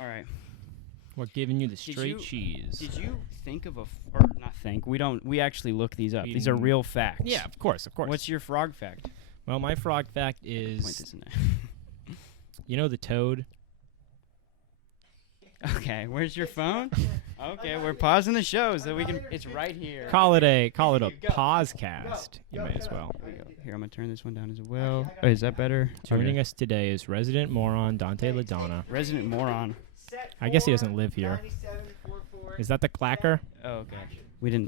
All right. We're giving you the straight cheese. Did you think of or not think? We actually look these up. These are real facts. Yeah, of course. What's your frog fact? Well, my frog fact Point is, this in there. you know the toad? Okay, where's your phone? Okay, we're pausing the show so we can. It's right here. Call it a pausecast. You may as well. Here, I'm gonna turn this one down as well. Oh, is that better? Joining us today is resident moron Dante LaDonna. Resident moron. I guess he doesn't live here. Is that the clacker? Oh, okay.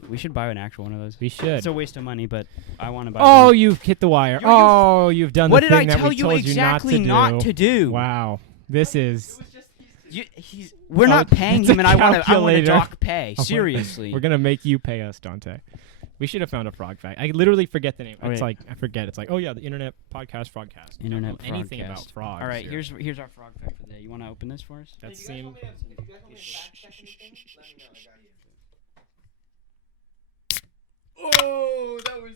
We should buy an actual one of those. We should. It's a waste of money, but I want to buy. Oh, one. you've hit the wire. Oh, you've done the thing that we told you exactly not to do. do? Wow, this is. We're not paying him, and I want to dock pay. Oh, Seriously. We're gonna make you pay us, Dante. We should have found a frog fact. I literally forget the name. It's like I forget. It's like, oh yeah, the internet podcast frogcast. Internet frogcast. Anything about frogs. All right, here's our frog fact for the day. You want to open this for us? That seems. Oh, that was.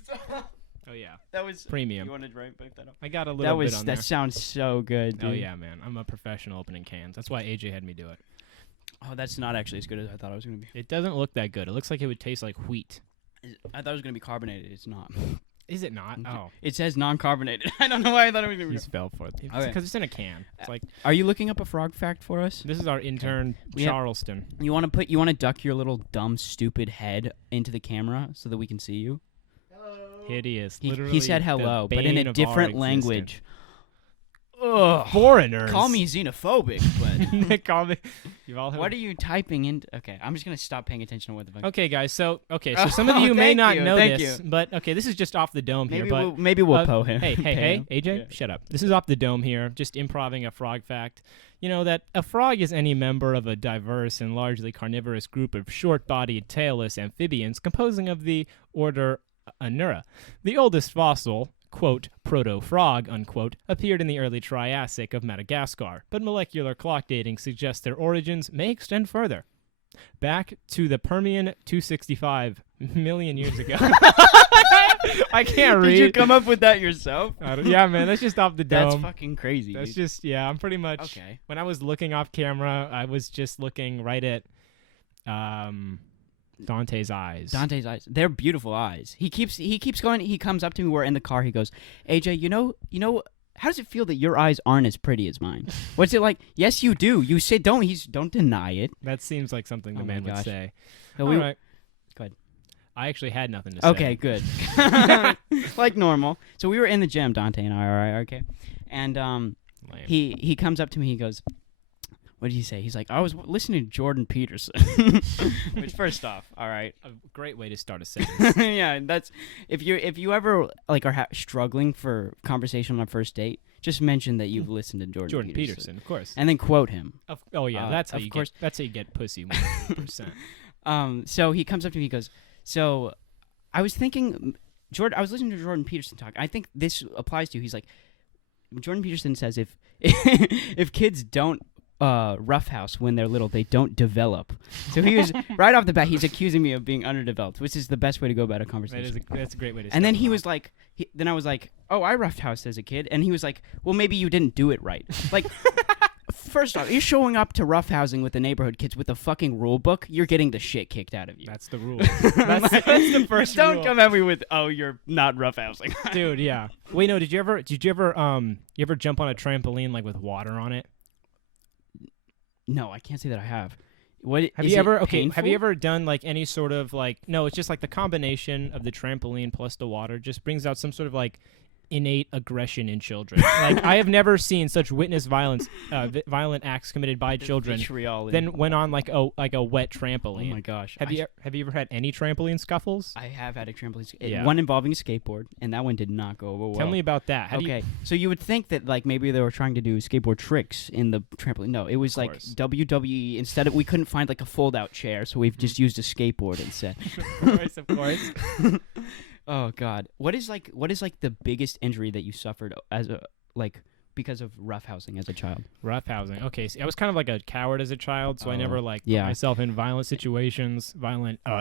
Oh yeah, that was premium. You want to pick that up? I got a little bit on there. That sounds so good, dude. Oh yeah, man. I'm a professional opening cans. That's why AJ had me do it. Oh, that's not actually as good as I thought it was gonna be. It doesn't look that good. It looks like it would taste like wheat. I thought it was gonna be carbonated. It's not. Is it not? Oh. It says non-carbonated. I don't know why I thought it was gonna be. You spelled for it. Because it's in a can. It's like. Are you looking up a frog fact for us? This is our intern Charleston. You want to duck your little dumb stupid head into the camera so that we can see you? Hideous. He said hello, but in a different language. Ugh. Foreigners. Call me xenophobic, but call me. You've all heard. What are you typing in? Okay, I'm just gonna stop paying attention to what the fuck. Okay, guys. So some of you may not know this, but this is just off the dome maybe here. Maybe we'll po him. Hey, AJ, shut up. This is off the dome here. Just improving a frog fact. You know that a frog is any member of a diverse and largely carnivorous group of short-bodied, tailless amphibians composing of the order Anura. The oldest fossil, quote, proto-frog, unquote, appeared in the early Triassic of Madagascar, but molecular clock dating suggests their origins may extend further. Back to the Permian 265 million years ago. I can't read. Did you come up with that yourself? Yeah, man, that's just off the dome. That's fucking crazy. That's just, I'm pretty much, okay. When I was looking off camera, I was just looking right at, Dante's eyes. They're beautiful eyes. He keeps going. He comes up to me. We're in the car. He goes, AJ, you know, how does it feel that your eyes aren't as pretty as mine? What's it like? Yes, you do. You say don't deny it. That seems like something the man would say. No, all right. Go ahead. I actually had nothing to say. Okay, good. Like normal. So we were in the gym, Dante and I. All right, okay. And he comes up to me. He goes, what did he say? He's like, I was listening to Jordan Peterson. Which, first off, all right, a great way to start a sentence. Yeah, that's if you ever like are struggling for conversation on a first date, just mention that you've listened to Jordan Peterson, of course, and then quote him. That's how that's how you get pussy 100%. So he comes up to me. He goes, so I was thinking, I was listening to Jordan Peterson talk. I think this applies to you. He's like, Jordan Peterson says if kids don't roughhouse when they're little, they don't develop. So he was right off the bat, he's accusing me of being underdeveloped, which is the best way to go about a conversation. That's a great way to start. And then he was like, then I was like, oh, I roughhoused as a kid, and he was like, well, maybe you didn't do it right. Like, first off, you're showing up to roughhousing with the neighborhood kids with a fucking rule book. You're getting the shit kicked out of you. That's the rule. That's the first rule. Don't come at me with, oh, you're not roughhousing. Dude, yeah. Wait, no, did you ever jump on a trampoline like with water on it? No, I can't say that I have. Have you ever done like any sort of like, no, it's just like the combination of the trampoline plus the water just brings out some sort of like innate aggression in children. Like, I have never seen such witness violence, violent acts committed by children than when on like a wet trampoline. Oh my gosh! Have you ever had any trampoline scuffles? I have had a trampoline. One involving a skateboard, and that one did not go over well. Tell me about that. So you would think that like maybe they were trying to do skateboard tricks in the trampoline. No, it was like WWE. Instead we couldn't find like a fold-out chair, so we've just used a skateboard instead. Of course. Oh God! What is like the biggest injury that you suffered because of roughhousing as a child? Roughhousing. Okay, so I was kind of like a coward as a child, so I never put myself in violent situations,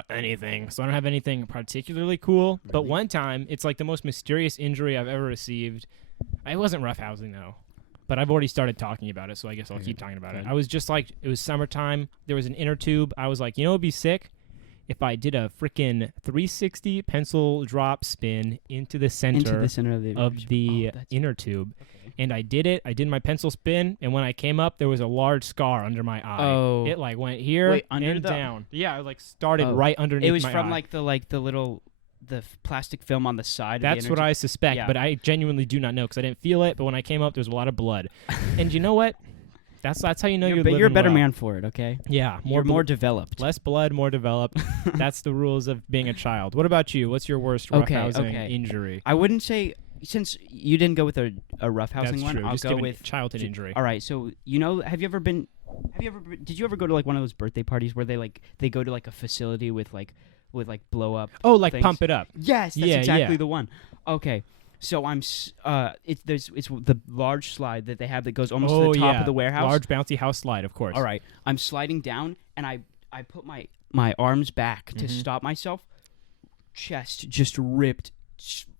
anything. So I don't have anything particularly cool. Really? But one time, it's like the most mysterious injury I've ever received. I wasn't roughhousing though. but I've already started talking about it, so I guess I'll Okay, keep talking about it. good. I was just like, it was summertime. There was an inner tube. I was like, you know, it'd be sick if I did a freaking 360 pencil drop spin into the center, of the inner tube. Okay. And I did it. I did my pencil spin, and when I came up, there was a large scar under my eye. Oh. It like went here Wait, under and the- down. Yeah, it like started Oh. right underneath It was my from eye. the plastic film on the side. That's of the what inner I suspect, Yeah. but I genuinely do not know because I didn't feel it. But when I came up, there was a lot of blood. And you know what? That's how you know you're living you're a better well. man for it. Okay. Yeah, You're more more developed. less blood, more developed. That's the rules of being a child. What about you? What's your worst Okay, roughhousing okay. injury? I wouldn't say, since you didn't go with a roughhousing That's one. true. I'll Just go give with childhood injury. All right. So did you ever go to like one of those birthday parties where they go to like a facility with blow up? Oh, like things? pump it up. Yes, that's Yeah, exactly yeah. the one. Okay. So it's the large slide that they have that goes almost to the top of the warehouse. Large bouncy house slide, of course. All right. I'm sliding down and I put my arms back to Mhm. stop myself. Chest just ripped.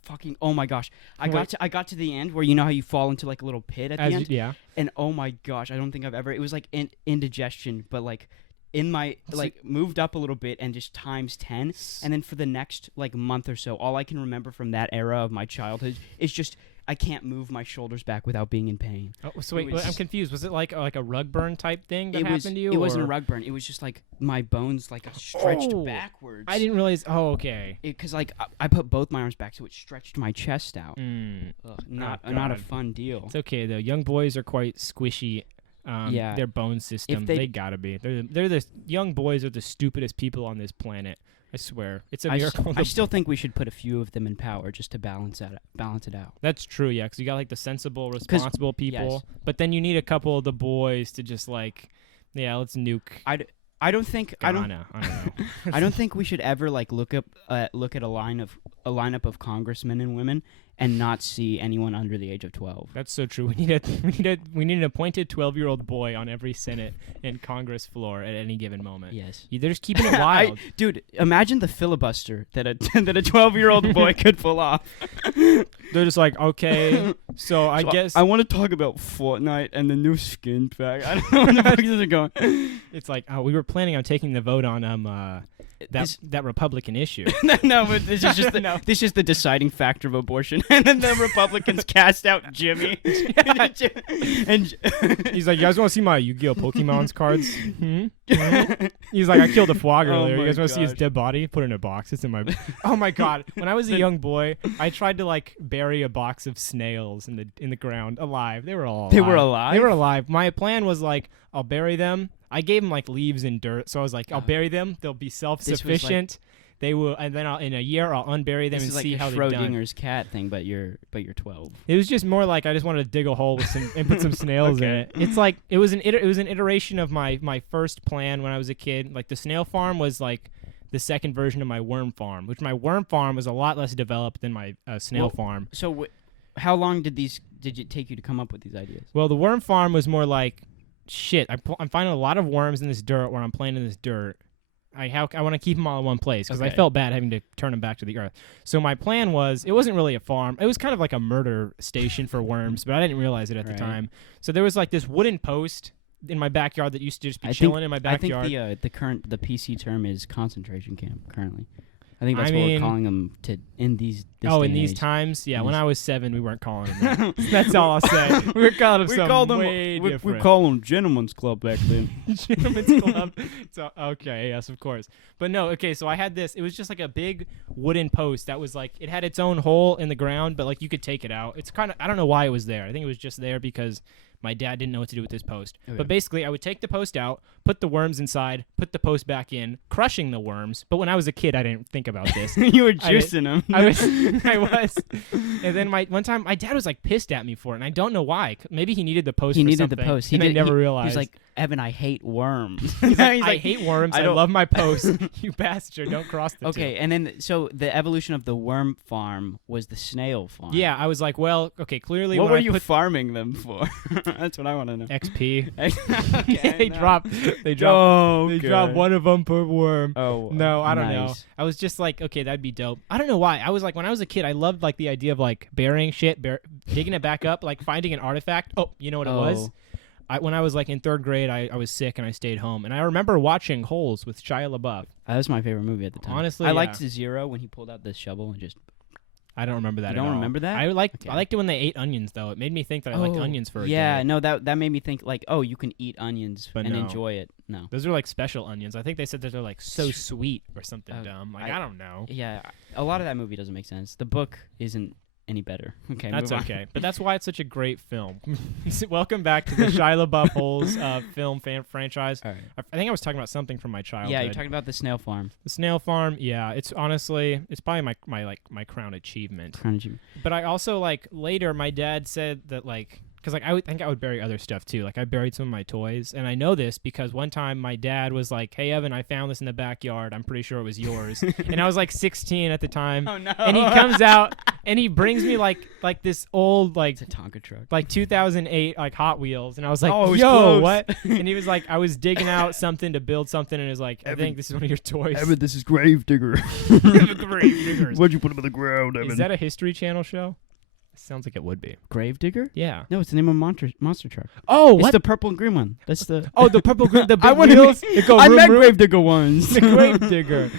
Fucking oh my gosh. I got to the end where you know how you fall into like a little pit at the end? Yeah. And oh my gosh, I don't think I've ever. It was like indigestion, but like in my moved up a little bit and just times 10. And then for the next like month or so, all I can remember from that era of my childhood is just I can't move my shoulders back without being in pain. Oh, so wait, was- I'm confused. Was it like a rug burn type thing that It was. happened to you? It wasn't a or- rug burn. It was just like my bones like stretched Oh, backwards. I didn't realize. Oh, okay. Because like I put both my arms back, so it stretched my chest out. Mm. Ugh, not a God. fun deal. It's okay though. Young boys are quite squishy. Yeah. Their bone system. They gotta be. They're the young boys are the stupidest people on this planet. I swear. It's a miracle. I still think we should put a few of them in power just to balance it out. That's true, yeah, because you got like the sensible, responsible people, yes. but then you need a couple of the boys to just like, yeah, let's nuke. I don't think I don't Ghana. I don't know. I don't think we should ever like look at a lineup of congressmen and women and not see anyone under the age of 12. That's so true. We need an appointed 12-year-old boy on every Senate and Congress floor at any given moment. Yes. They're just keeping it wild. Dude, imagine the filibuster that a 12-year-old boy could pull off. They're just like, okay, so I guess I want to talk about Fortnite and the new skin pack. I don't know where the fuck this is going. it's like, oh, we were planning on taking the vote on that Republican issue. No, but this is just this is the deciding factor of abortion. And then the Republicans cast out Jimmy. and He's like, you guys want to see my Yu-Gi-Oh! Pokemon's cards? Hmm? He's like, I killed a frog earlier. You guys want to see his dead body? Put it in a box. It's in my. Oh my god! When I was a young boy, I tried to like bury a box of snails in the ground alive. They were all alive. They were alive? They were alive. My plan was like, I'll bury them. I gave them like leaves and dirt, so I was like, I'll bury them. They'll be self-sufficient. They will, and then in a year I'll unbury them this and is like see a how they're done. Schrodinger's cat thing, but you're 12. It was just more like I just wanted to dig a hole with some and put some snails in it. It's like it was an iteration of my first plan when I was a kid. Like the snail farm was like the second version of my worm farm, which my worm farm was a lot less developed than my snail farm. So how long did it take you to come up with these ideas? Well, the worm farm was more like shit. I'm finding a lot of worms in this dirt where I'm playing in this dirt. I want to keep them all in one place because I felt bad having to turn them back to the earth. So my plan was, it wasn't really a farm. It was kind of like a murder station for worms, but I didn't realize it at the time. So there was like this wooden post in my backyard that used to just be chilling in my backyard. I think the PC term is concentration camp currently. I think that's what we're calling them in these. In these times, yeah. When I was 7, we weren't calling them that. That's all I'll say. We were calling them way different. We call them gentlemen's club back then. Gentlemen's club. So okay, yes, of course. But no, okay. So I had this. It was just like a big wooden post that was like it had its own hole in the ground, but like you could take it out. It's kind of I don't know why it was there. I think it was just there because my dad didn't know what to do with this post. Okay. But basically, I would take the post out, put the worms inside, put the post back in, crushing the worms. But when I was a kid, I didn't think about this. You were juicing them. I was. And then one time, my dad was like pissed at me for it, and I don't know why. Maybe he needed the post. He for needed something, the post. I never realized. He was like, Evan, I hate worms. He's like, I hate worms. I don't- love my post. You bastard! Don't cross the Okay, two. and then so the evolution of the worm farm was the snail farm. Yeah, I was like, well, okay, clearly. What when were I you put farming them for? That's what I want to know. XP. Okay, they no. drop. They drop. Oh, They drop one of them per worm. Oh No, I don't know. nice. I was just like, okay, that'd be dope. I don't know why. I was like, when I was a kid, I loved like the idea of like burying shit, digging it back up, like finding an artifact. Oh, you know what it was? When I was like in 3rd grade, I was sick and I stayed home. And I remember watching Holes with Shia LaBeouf. That was my favorite movie at the time. Honestly, I yeah. liked Zero when he pulled out the shovel and just. I don't remember that You at don't all. remember that? I liked Okay. it when they ate onions, though. It made me think that I liked onions for a Yeah, day. no, that made me think like, oh, you can eat onions But and no. enjoy it. No. Those are like special onions. I think they said that they're like so sweet or something Oh, dumb. Like, I don't know. Yeah, a lot of that movie doesn't make sense. The book isn't any better. Okay, That's move on. okay. But that's why it's such a great film. Welcome back to the Shia LaBeouf Holes film franchise. All right. I think I was talking about something from my childhood. Yeah, you're talking about the snail farm. The snail farm. Yeah, it's honestly, it's probably my crown achievement. But I also like later my dad said that like, because like I would think I would bury other stuff too. Like I buried some of my toys, and I know this because one time my dad was like, "Hey Evan, I found this in the backyard. I'm pretty sure it was yours." And I was like 16 at the time. Oh no! And he comes out and he brings me like this old like It's a Tonka truck. like 2008 like Hot Wheels, and I was like, Oh, it was "Yo, close. what?" And he was like, "I was digging out something to build something," and he was like, "I think this is one of your toys." Evan, this is Gravedigger. Gravediggers. What'd you put him in the ground, Evan? Is that a History Channel show? Sounds like it would be. Gravedigger? Yeah. No, it's the name of monster truck. Oh, It's the purple and green one. That's the. Oh, the purple, the big I wanna wheels. be- They go I room, met room. Gravedigger ones. The Gravedigger.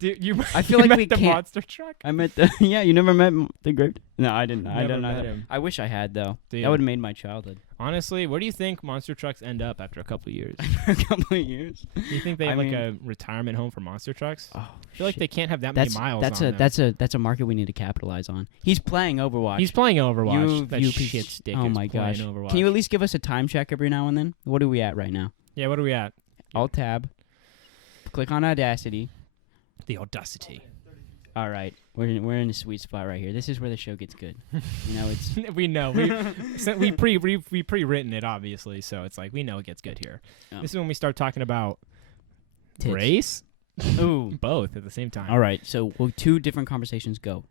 Dude, I feel you like met we the can't- monster truck. I met the. Yeah, you never met the Grave. No, I didn't. I Never don't met know. him. I wish I had though. Dude. That would have made my childhood. Honestly, where do you think monster trucks end up after a couple of years? For a couple of years. Do you think they I have like mean- a retirement home for monster trucks? Oh, I feel like they can't have that many miles that's on a them. that's a market we need to capitalize on. He's playing Overwatch. He's playing Overwatch. You- that you shit piece- stick Oh is my playing gosh! Overwatch. Can you at least give us a time check every now and then? What are we at right now? Yeah, what are we at? Alt tab. Click on Audacity. The audacity. All right, we're in a sweet spot right here. This is where the show gets good. You know, it's We know. We pre-written it, obviously, so it's like we know it gets good here. Oh. This is when we start talking about Tits. race. Ooh. Both at the same time. All right, so will 2 different conversations go?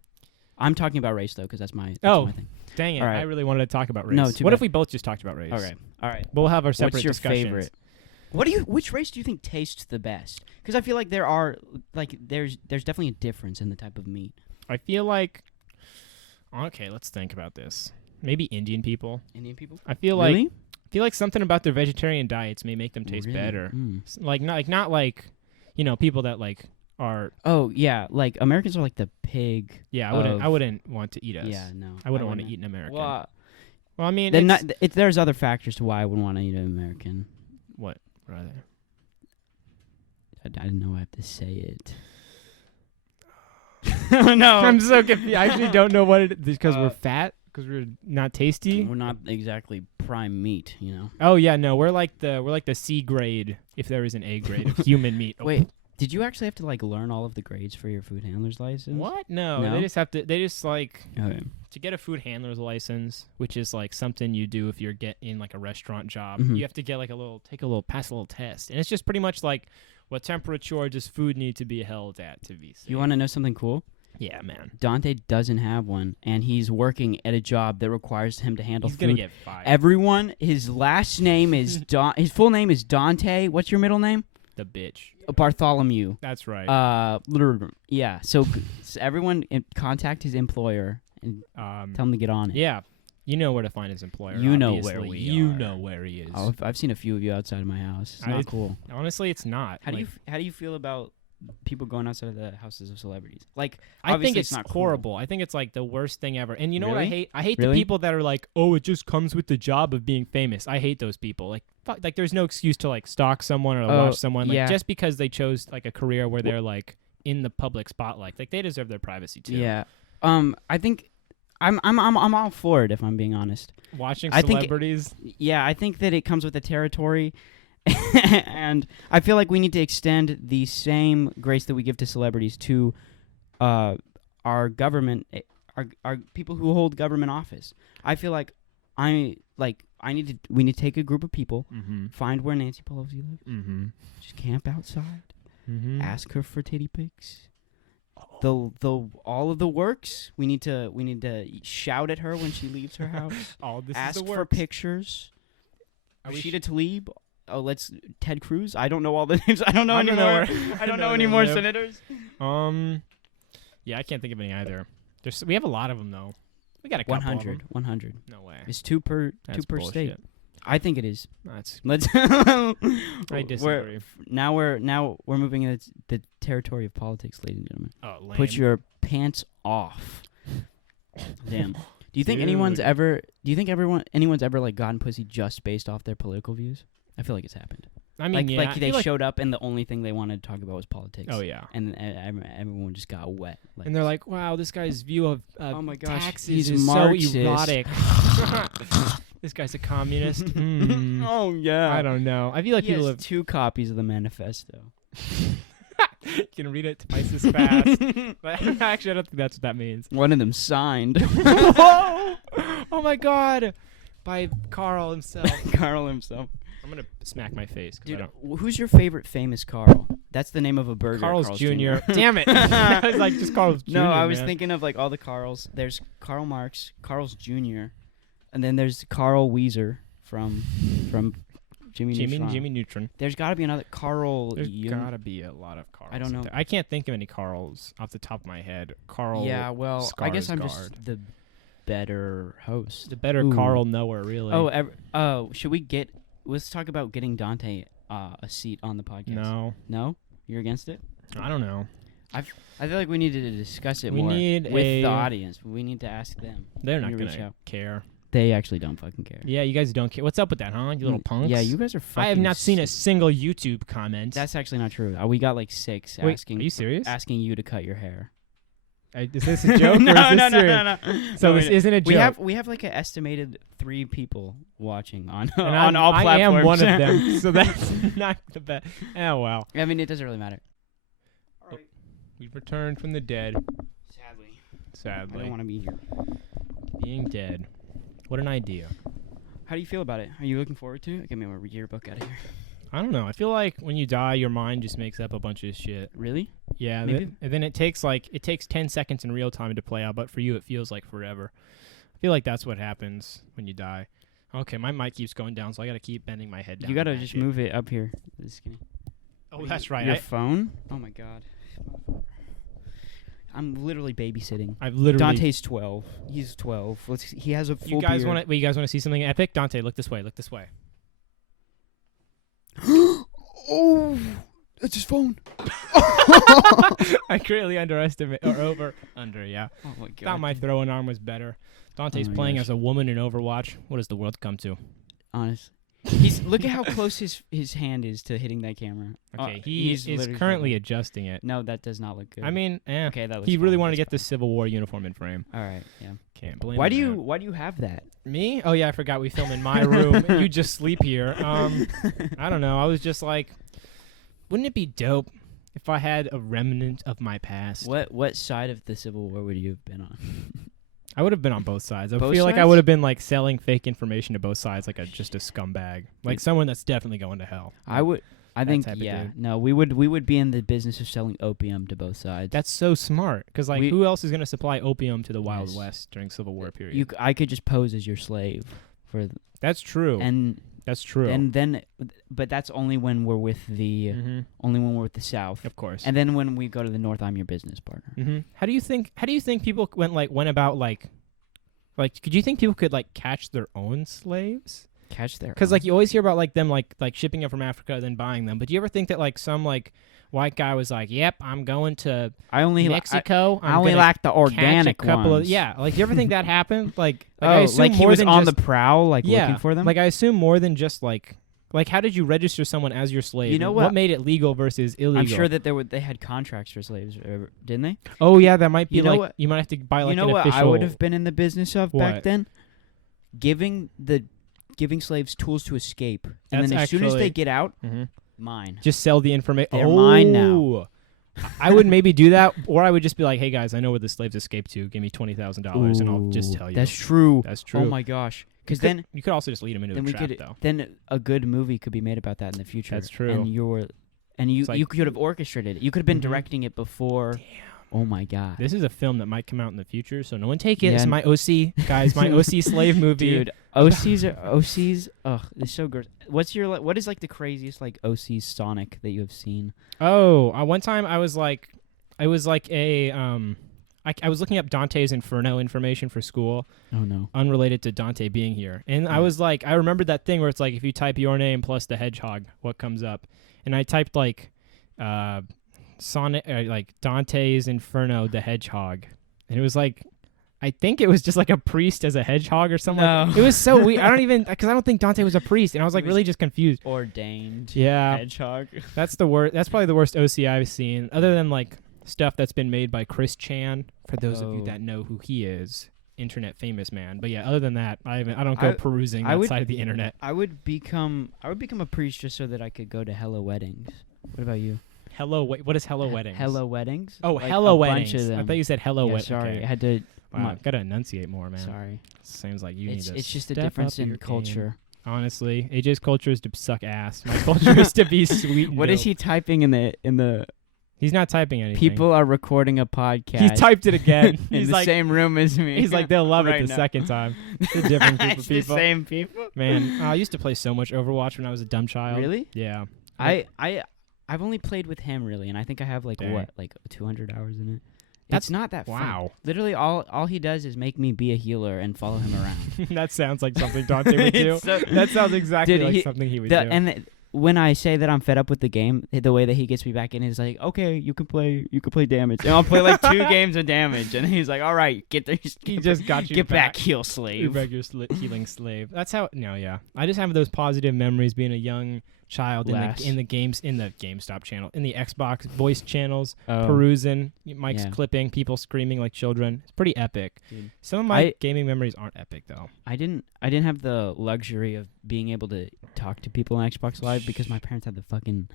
I'm talking about race though, because that's my Oh. my thing. Dang it. All right. I really wanted to talk about race. No, too what bad. if we both just talked about race? Okay, all right. We'll have our separate What's your discussions. favorite? Which race do you think tastes the best? Because I feel like there's definitely a difference in the type of meat. I feel like. Okay, let's think about this. Maybe Indian people. Indian people. I feel Really? like something about their vegetarian diets may make them taste Really? better. Mm. Not like, people that like are. Oh yeah, like Americans are like the pig. Yeah, Of- I wouldn't want to eat us. Yeah, no. I wouldn't want to eat an American. Well, Well, I mean, then it's, there's other factors to why I wouldn't want to eat an American. what are they? I didn't know I have to say it. No, I'm so confused. I actually don't know what it is because we're Uh, fat, because we're not tasty. we're not exactly prime meat, you know. Oh yeah, no, we're like the C grade, if there is an A grade of human meat. Oh, Wait, did you actually have to like learn all of the grades for your food handler's license? what? No, No? they just have to. They just like Okay. to get a food handler's license, which is like something you do if you're getting like a restaurant job. Mhm. You have to get like pass a little test, and it's just pretty much like what temperature does food need to be held at to be safe. You want to know something cool? Yeah, man. Dante doesn't have one, and he's working at a job that requires him to handle He's food. gonna get fired. Everyone, his last name is his full name is Dante. What's your middle name? The bitch. Bartholomew. That's right. Yeah. So everyone contact his employer and tell him to get on it. Yeah, you know where to find his employer. You know obviously. where we You are. know where he is. Oh, I've seen a few of you outside of my house. It's not I- cool. Honestly, it's not. How do you feel about people going outside of the houses of celebrities? Like, I think obviously it's not cool. horrible. I think it's like the worst thing ever. And you know what I Really? hate? I hate Really? the people that are like, "Oh, it just comes with the job of being famous." I hate those people. Like, fuck, like there's no excuse to like stalk someone or Oh, watch someone. Like yeah. just because they chose like a career where they're like in the public spotlight, like they deserve their privacy too. Yeah. I think I'm all for it if I'm being honest. Watching I think- celebrities. Yeah, I think that it comes with the territory. And I feel like we need to extend the same grace that we give to celebrities to our government, our people who hold government office. I feel like We need to take a group of people, Mm-hmm. find where Nancy Pelosi lives, Mm-hmm. just camp outside, Mm-hmm. ask her for titty pics. All of the works. We need to shout at her when she leaves her house. All this Ask is the for works. pictures. Are we Rashida Tlaib. Oh, let's Ted Cruz. I don't know all the names. I don't know I don't know anymore. where- I don't know know any where more they live. senators. Yeah, I can't think of any either. We have a lot of them though. We got a couple of 100. them. 100. No way. It's two per That's state. bullshit. I think it is. That's. Let's. I disagree. Now we're moving into the territory of politics, ladies and gentlemen. Oh, lame. Put your pants off. Damn. Do you think anyone's Dude. ever? Do you think anyone's ever like gotten pussy just based off their political views? I feel like it's happened. I mean, yeah. like I they feel like- showed up and the only thing they wanted to talk about was politics. Oh yeah. And everyone just got wet. Like, And they're like, "Wow, this guy's view of oh my gosh, taxes he's is Marxist." so erotic." This guy's a communist. Oh yeah. I don't know. I feel like He people has 2 copies of the manifesto. can read it twice as fast. But actually, I don't think that's what that means. One of them signed. Whoa! Oh my God! By Carl himself. Carl himself. I'm gonna smack my face. 'Cause I Dude, don't. who's your favorite famous Carl? That's the name of a burger. Carl's Jr. Damn it! I was like, just Carl's Jr. No, I was man. thinking of like all the Carls. There's Karl Marx, Carl's Jr., and then there's Carl Weezer from Jimmy Neutron. Jimmy Neutron. There's got to be another Carl. There's Jung. gotta be a lot of Carls. I don't out know. there. I can't think of any Carls off the top of my head. Carl. Yeah, well, I guess I'm Skarsgård. just the better host. The better Ooh. Carl knower, really. Oh, should we get? Let's talk about getting Dante a seat on the podcast. No, No, you're against it. I don't know. I feel like we need to discuss it We more need with a- the audience. We need to ask them. They're not You reach gonna out. care. They actually don't fucking care. Yeah, you guys don't care. What's up with that, huh? You little punks. Yeah, you guys are fucking. I have not seen a single YouTube comment. That's actually not true. We got like 6 Wait, asking. are you serious? Asking you to cut your hair. Is this a joke? no, or is this no, serious? no. So No, this isn't a joke. We have like an estimated 3 people watching on And on all platforms. I am one of them, so that's not the best. Oh well. I mean, it doesn't really matter. All right. We've returned from the dead. Sadly, I Sadly, don't want to be here. being dead. What an idea. How do you feel about it? Are you looking forward to it? Get me my yearbook out of here. I don't know. I feel like when you die, your mind just makes up a bunch of shit. Really? Yeah, Maybe. and then it takes 10 seconds in real time to play out, but for you it feels like forever. I feel like that's what happens when you die. Okay, my mic keeps going down, so I gotta keep bending my head down. You gotta and just shit. move it up here. This skinny. Oh, that's right. Your phone? Oh my god. I'm literally babysitting. I've literally. Dante's 12. He's 12. He has a full You guys beard. want to see something epic? Dante, look this way. Look this way. Oh, that's his phone. I greatly underestimate under. Yeah. Oh my god. Thought my throwing arm was better. Dante's Oh my playing gosh. as a woman in Overwatch. What does the world come to? Honest. Look at how close his hand is to hitting that camera. Okay, he he's is literally currently fucking- adjusting it. No, that does not look good. I mean, okay, that looks he really fine, wanted to that's get the Civil War uniform in frame. fine. All right, yeah. Can't blame Why him. do you have that? Me? Oh yeah, I forgot we film in my room. You just sleep here. I don't know. I was just like, wouldn't it be dope if I had a remnant of my past? What side of the Civil War would you have been on? I would have been on both sides. I Both feel like I sides? would have been like selling fake information to both sides, like just a scumbag, like someone that's definitely going to hell. I That think type of yeah. dude. No, we would be in the business of selling opium to both sides. That's so smart, because like, We- who else is going to supply opium to the Wild Yes. West during Civil War period? I could just pose as your slave That's true. and That's true. then but that's only when we're with the Mhm. only when we're with the South. Of course. And then when we go to the North, I'm your business partner. Mm-hmm. How do you think people went about like could you think people could like catch their own slaves? Catch there. Because like you always hear about like them like shipping them from Africa then buying them. But do you ever think that like some like white guy was like, "Yep, I'm going to I only Mexico. I only like the catch organic a couple ones. of yeah." Like, do you ever think that happened? Like I Oh, assume like he more was than on just, the prowl, like yeah, looking for them. Like I assume more than just like how did you register someone as your slave? You know And what? made it legal versus illegal? I'm sure that they had contracts for slaves, didn't they? Oh yeah, that might be You know like what? you might have to buy like you know an what official. I would have been in the business of back What? then? Giving slaves tools to escape, and That's then as soon as they actually- get out, Mhm. mine. Just sell the information. They're mine now. I would maybe do that, or I would just be like, "Hey guys, I know where the slaves escaped to. Give me $20,000, and I'll just tell you." That's true. That's true. Oh my gosh, Because then you could also just lead him into a trap, though. then a good movie could be made about that in the future. That's true. And you could have orchestrated it. You could have been directing it before. Damn. Oh my god. This is a film that might come out in the future, so no one take it. Yeah. It's my OC, guys. My OC slave movie. Dude, OCs. Ugh, it's so gross. What is like the craziest like OC Sonic that you have seen? Oh, one time I was like I was looking up Dante's Inferno information for school, Oh no. unrelated to Dante being here, and I was like, I remembered that thing where it's like if you type your name plus the hedgehog, what comes up? And I typed like Sonic, like Dante's Inferno, the hedgehog, and it was like, I think it was just like a priest as a hedgehog or something. No. Like, it was so weird. I don't think Dante was a priest, and I was like really just confused. Ordained. Yeah, Hedgehog. that's the worst. That's probably the worst OC I've seen, other than like stuff that's been made by Chris Chan. For those of you that know who he is, internet famous man. But yeah, other than that, I don't go perusing outside of the internet. I would become a priest just so that I could go to Hello Weddings. What about you? What is Hello Weddings? Hello Weddings? Oh, Like Hello a Weddings. bunch of them. I thought you said Hello Yeah, Weddings. sorry, Okay. I had to. Wow, gotta enunciate more, man. Sorry. Seems like you need to. It's just a step difference up in your culture. game. Honestly, AJ's culture is to suck ass. My culture is to be sweet. And What is dope. he typing in the? He's not typing anything. People are recording a podcast. He typed it again. in He's the like, same room as me. he's like, they'll love right it the now. second time. It's a different group of It's people. the same people. Man, I used to play so much Overwatch when I was a dumb child. Really? Yeah. I've only played with him really, and I think I have like Dang. 200 hours in it. That's It's not that fun. Wow. Literally, all he does is make me be a healer and follow him around. That sounds like something Dante would do. It's so- That sounds exactly Dude, like something he would The- do. and the- when I say that I'm fed up with the game, the way that he gets me back in is like, okay, you can play damage, and I'll play like 2 games of damage, and he's like, all right, he just got you get back, back. heal You slave. beg your healing slave. That's how. No, yeah. I just have those positive memories being a young child in Less. the GameStop channel, in the Xbox voice channels, Oh, perusing, mics Yeah. clipping, people screaming like children. It's pretty epic. dude. Some of my gaming memories aren't epic though. I didn't have the luxury of being able to talk to people on Xbox Live because my parents had the fucking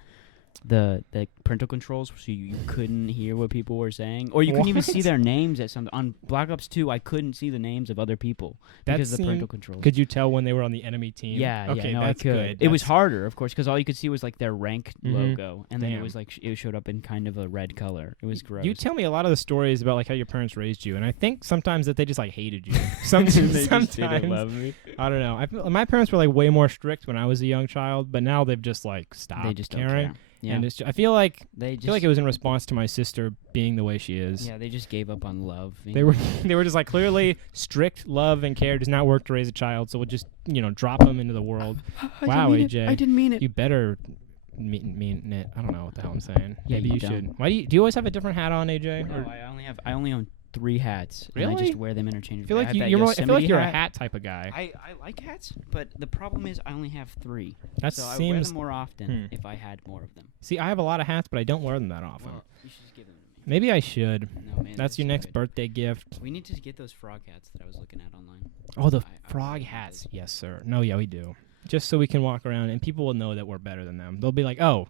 the parental controls, so you couldn't hear what people were saying, or you couldn't even see What? their names at some. On Black Ops 2, I couldn't see the names of other people because of the parental controls. Could you tell when they were on the enemy team? Yeah, Okay, no, that's I could. good. It was That's- harder, of course, because all you could see was like their rank Mhm. logo, and then it Damn. was like it showed up in kind of a red color. It was gross. You tell me a lot of the stories about like how your parents raised you, and I think sometimes that they just like hated you. They Sometimes just didn't love me. I don't know. I feel, my parents were like way more strict when I was a young child, but now they've just like stopped They just don't caring. care. Yeah, And I feel like they just it was in response to my sister being the way she is. yeah, they just gave up on love. you They know? were they were just like, clearly strict love and care does not work to raise a child, so we'll just drop them into the world. Wow, AJ. I didn't mean it. You better mean it. I don't know what the hell I'm saying. Yeah, Maybe you you don't. should. Why do you always have a different hat on, AJ? No, Or- I only own 3 hats. And I Really? just wear them I interchangeably. feel like I have that I feel like Yosemite you're a hat. hat type of guy. I like hats, but the problem is I only have 3. That So I wear seems. them more often Hmm. if I had more of them. See, I have a lot of hats, but I don't wear them that often. Well, you should just give them to me. Maybe I should. No, man, That's they're your so next good. birthday gift. We need to get those frog hats that I was looking at online. Oh, the I frog really hats. did. Yes, sir. No, yeah, we do. Just so we can walk around and people will know that we're better than them. They'll be like, "Oh,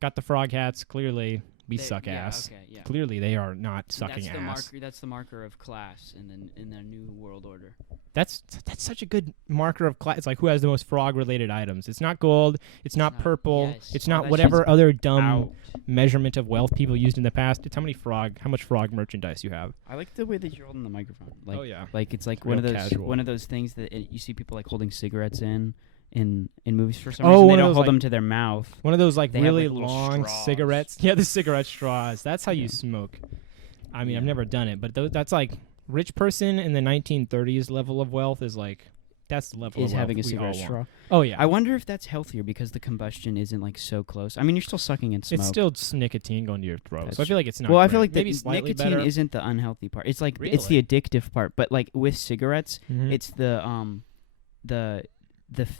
got the frog hats. Clearly, we suck ass. Okay, yeah. Clearly, they are not sucking that's the ass." marker. That's the marker of class in the new world order. That's such a good marker of class. It's like who has the most frog-related items. It's not gold. It's not purple. yes, It's all not that whatever shit's other dumb out. measurement of wealth people used in the past. It's how much frog merchandise you have. I like the way that you're holding the microphone. Like, Oh, yeah. like it's like It's one of real those casual. one of those things that you see people like holding cigarettes in movies for some Oh, reason. They one of don't those, hold like- them to their mouth. One of those like They have, really like, little long straws. cigarettes. Yeah, the cigarette straws. That's how you Yeah. smoke. I mean, I've Yeah. never done it, but that's like rich person in the 1930s level of wealth is like that's the level Is of wealth having a we cigarette all want. straw. Oh yeah, I wonder if that's healthier because the combustion isn't like so close. I mean, you're still sucking in smoke. it's still nicotine going to your throat. That's So I feel like it's not. well, I great. feel like maybe the slightly nicotine better. isn't the unhealthy part. It's like it's the addictive part. But like with cigarettes, Mhm. it's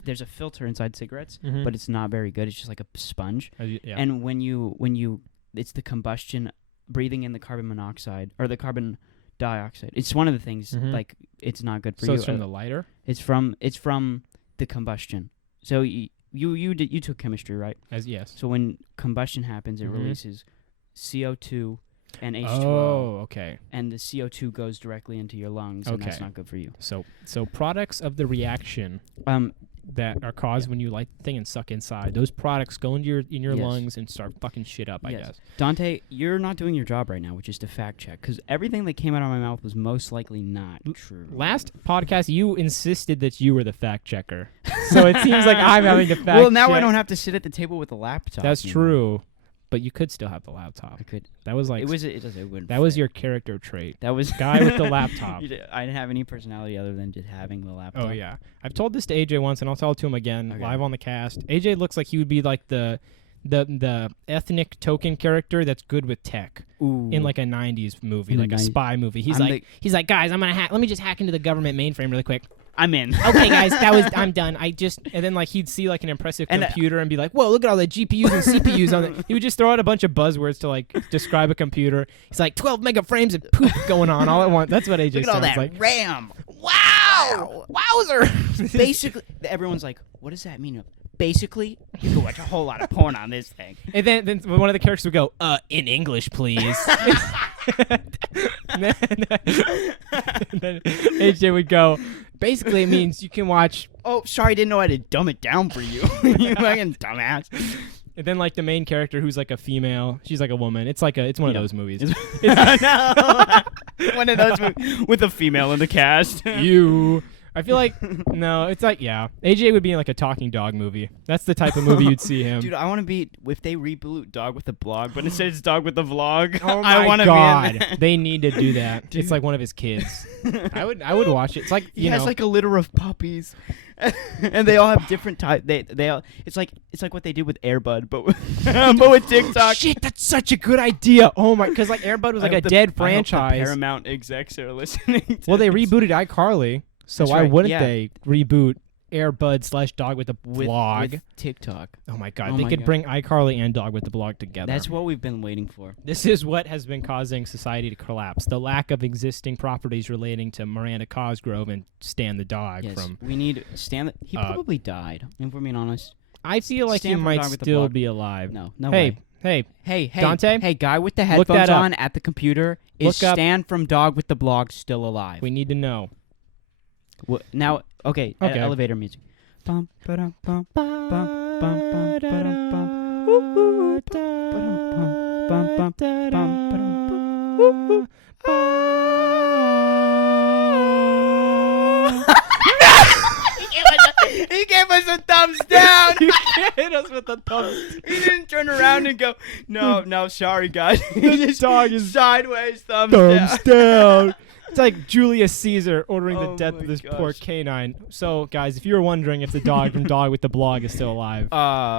there's a filter inside cigarettes, Mhm. but it's not very good. It's just like a sponge. Yeah. And when you it's the combustion, breathing in the carbon monoxide or the carbon dioxide. It's one of the things Mhm. like it's not good for so you. it's from the lighter. It's from the combustion. So you took chemistry, right? As yes. So when combustion happens, it Mhm. releases CO2 and H2O. Oh, okay. And the CO2 goes directly into your lungs, and that's Okay. not good for you. So products of the reaction that are caused when you light the thing and suck inside. Those products go into your Yes. lungs and start fucking shit up, I Yes. guess. Dante, you're not doing your job right now, which is to fact check, because everything that came out of my mouth was most likely not true. Last podcast, you insisted that you were the fact checker. So it seems like I'm having to fact Well, now I check. don't have to sit at the table with a laptop. That's you know? true. But you could still have the laptop. I could. That was like It wouldn't that was fit. your character trait. That was Guy with the laptop. I didn't have any personality other than just having the laptop. Oh yeah, I've told this to AJ once, and I'll tell it to him again Okay. live on the cast. AJ looks like he would be like the ethnic token character that's good with tech Ooh. in like a '90s movie, In a like a 90s spy movie. He's I'm like, guys, I'm gonna hack. Let me just hack into the government mainframe really quick. I'm in. Okay, guys, I'm done. And then like he'd see like an impressive And, computer and be like, whoa, look at all the GPUs and CPUs on it. He would just throw out a bunch of buzzwords to like describe a computer. He's like 12 mega frames of poop going on all at once. That's what AJ Look at all sounds that like. RAM. Wow. Wowzer! Basically, everyone's like, "What does that mean?" Basically, you can watch a whole lot of porn on this thing. And then one of the characters would go, in English, please. and then AJ would go, basically it means you can watch. Oh, sorry, didn't know how to dumb it down for you. You fucking dumbass. And then like the main character who's like a female, she's like a woman. It's one of those movies. No. One of those with a female in the cast. You. I feel like no, it's like AJ would be in like a talking dog movie. That's the type of movie you'd see him. Dude, I want to be if they reboot Dog with the Blog, but instead it's Dog with the Vlog. Oh I my want to god, be in that. they need to do that. Dude. It's like one of his kids. I would watch it. It's like He has like a litter of puppies, and they all have different type. They all. It's like what they did with Airbud, but with TikTok. Shit, that's such a good idea. Oh my, because like Airbud was like a dead I hope the franchise. Paramount execs are listening. To Well, they this. rebooted iCarly, so That's why right, wouldn't yeah. they reboot Airbud / Dog with the with Blog? with TikTok. Oh my god, Oh they my could God. bring iCarly and Dog with the Blog together. That's what we've been waiting for. This is what has been causing society to collapse. The lack of existing properties relating to Miranda Cosgrove and Stan the dog Yes, from. we need Stan. He probably died. If we're being honest. I feel like he Stan from might Dog with the still Blog. be alive. No hey, way. hey, Hey, Dante? Hey, guy with the Look that headphones up. on at the computer. Is Look up- Stan from Dog with the Blog still alive? we need to know. Now, okay. Okay. Elevator music. Bum, ba-dum, bum, bum, bum, bum, ba-dum, bum. Woo-hoo, ba-dum, bum, bum, bum, bum, ba-dum, bum. Woo-hoo. He gave us a thumbs down. You can't hit us with the thumbs. He didn't turn around and go, no, sorry, guys. He This just dog is sideways thumbs thumbs down. down. It's like Julius Caesar ordering the Oh death my of this poor gosh. canine. So, guys, if you were wondering if the dog from Dog with the Blog is still alive,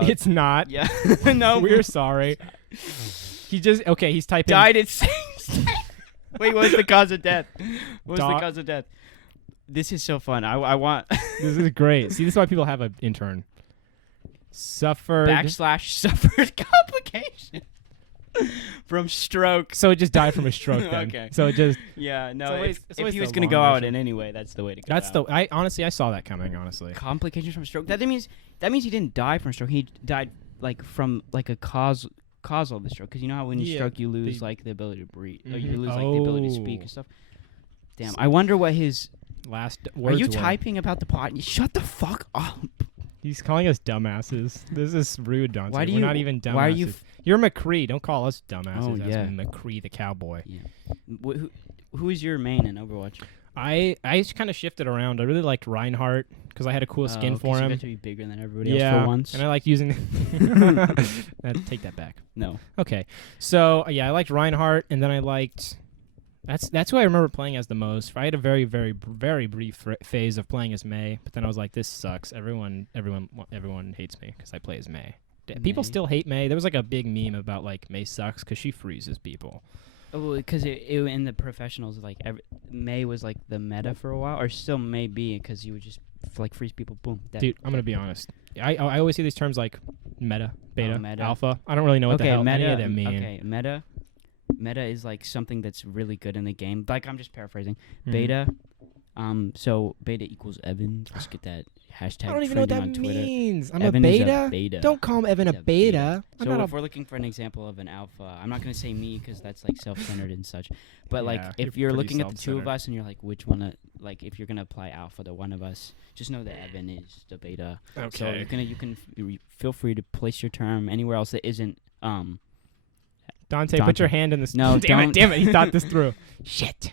it's not. Yeah. No. We're sorry. He just he's typing. died at same Wait, what was the cause of death? What was the Dog- cause of death? This is so fun. I want This is great. See, this is why people have an intern. Suffered. /suffered complication from stroke. So it just died from a stroke then. Okay. So it just. Yeah, no. It's always- if it's always he was the gonna long go out version. in any way, that's the way to go. That's out. I saw that coming, honestly. Complications from stroke. That means he didn't die from stroke. He died like from like a causal of the stroke. Because you know how when you Yeah, stroke you lose the- like the ability to breathe. Or Mhm. you lose like the ability to speak Oh. and stuff. Damn. I wonder what his. Last Are words you were. typing about the pot? Shut the fuck up. He's calling us dumbasses. This is rude, Dante. Why do We're you- not even dumbasses. why are you You're McCree. Don't call us dumbasses. Oh, That's yeah. McCree the cowboy. Who is your main in Overwatch? I kind of shifted around. I really liked Reinhardt because I had a cool skin Oh, for 'cause you him. got to be bigger than everybody Yeah, else for once. and I liked using. Take that back. No. Okay, so yeah, I liked Reinhardt, and then I liked. That's who I remember playing as the most. I had a very, very, very brief phase of playing as Mei, but then I was like, "This sucks. Everyone hates me because I play as Mei." People Mei? still hate Mei. There was like a big meme about like Mei sucks because she freezes people. Oh, because in the professionals, like May was like the meta for a while, or still may be, because you would just like freeze people. Boom. Dead. Dude, I'm gonna be honest. I always see these terms like meta, beta, meta. alpha. I don't really know what the Okay, hell meta. any of them mean. Okay, meta. Meta is like something that's really good in the game. Like I'm just paraphrasing. Mhm. Beta. So beta equals Evan. Let's get that hashtag I don't even know what trending that on Twitter. means. I'm Evan a is beta? a beta. Don't call him Evan a He's beta. I'm So not if we're looking for an example of an alpha, I'm not going to say me because that's like self-centered and such. But like Yeah, if you're you're pretty looking at the two of self-centered. us and you're like, which one? Like if you're going to apply alpha to one of us, just know that Evan is the beta. a So you can feel free to place your term anywhere else that isn't Dante, put your hand in this. No, damn don't. it. He thought this through. Shit.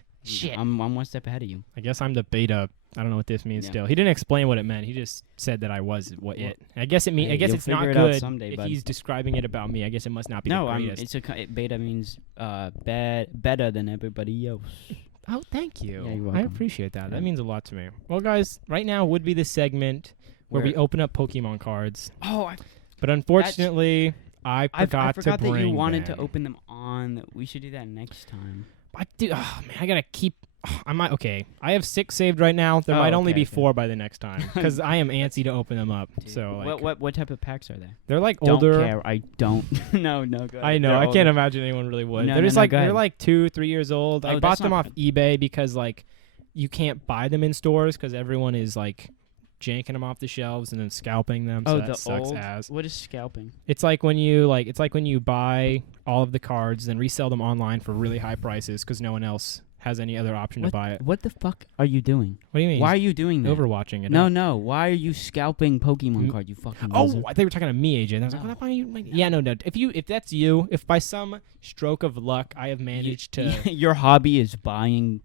I'm one step ahead of you. I guess I'm the beta. I don't know what this means Yeah. still. He didn't explain what it meant. He just said that I was it. I guess it mean. Hey, I guess you'll it's not figure it out good someday, if bud. he's describing it about me. I guess it must not be No, the greatest. beta means better than everybody else. Oh, thank you. Yeah, you're I welcome. appreciate that. Yeah. That means a lot to me. Well, guys, right now would be the segment where we Where- open up Pokemon cards. Oh, But unfortunately, I I forgot forgot to that bring you wanted them. to open them on. We should do that next time. I do. Oh, man, I gotta keep. I might. Okay, I have 6 saved right now. There Oh, might only okay, be okay. 4 by the next time because I am antsy to open them up. Dude, So like, what type of packs are they? they're like Don't older. care. I don't. No, go I ahead. know. They're I older. can't imagine anyone really would. No, they're no, just no, like go they're ahead. like 2-3 years old. I Oh, bought that's them not off eBay because like you can't buy them in stores because everyone is like janking them off the shelves and then scalping them. So Oh, that the sucks old. ass. What is scalping? It's like when you buy all of the cards and resell them online for really high prices because no one else has any other option to buy it. What the fuck are you doing? What do you mean? Why are you doing that? Overwatching it? No. Why are you scalping Pokemon Mm. cards? You fucking. Oh, loser? I thought you were talking to me, AJ. And I was like, No. what the fuck are you? Like, yeah, no. If that's you, if by some stroke of luck I have managed to Your hobby is buying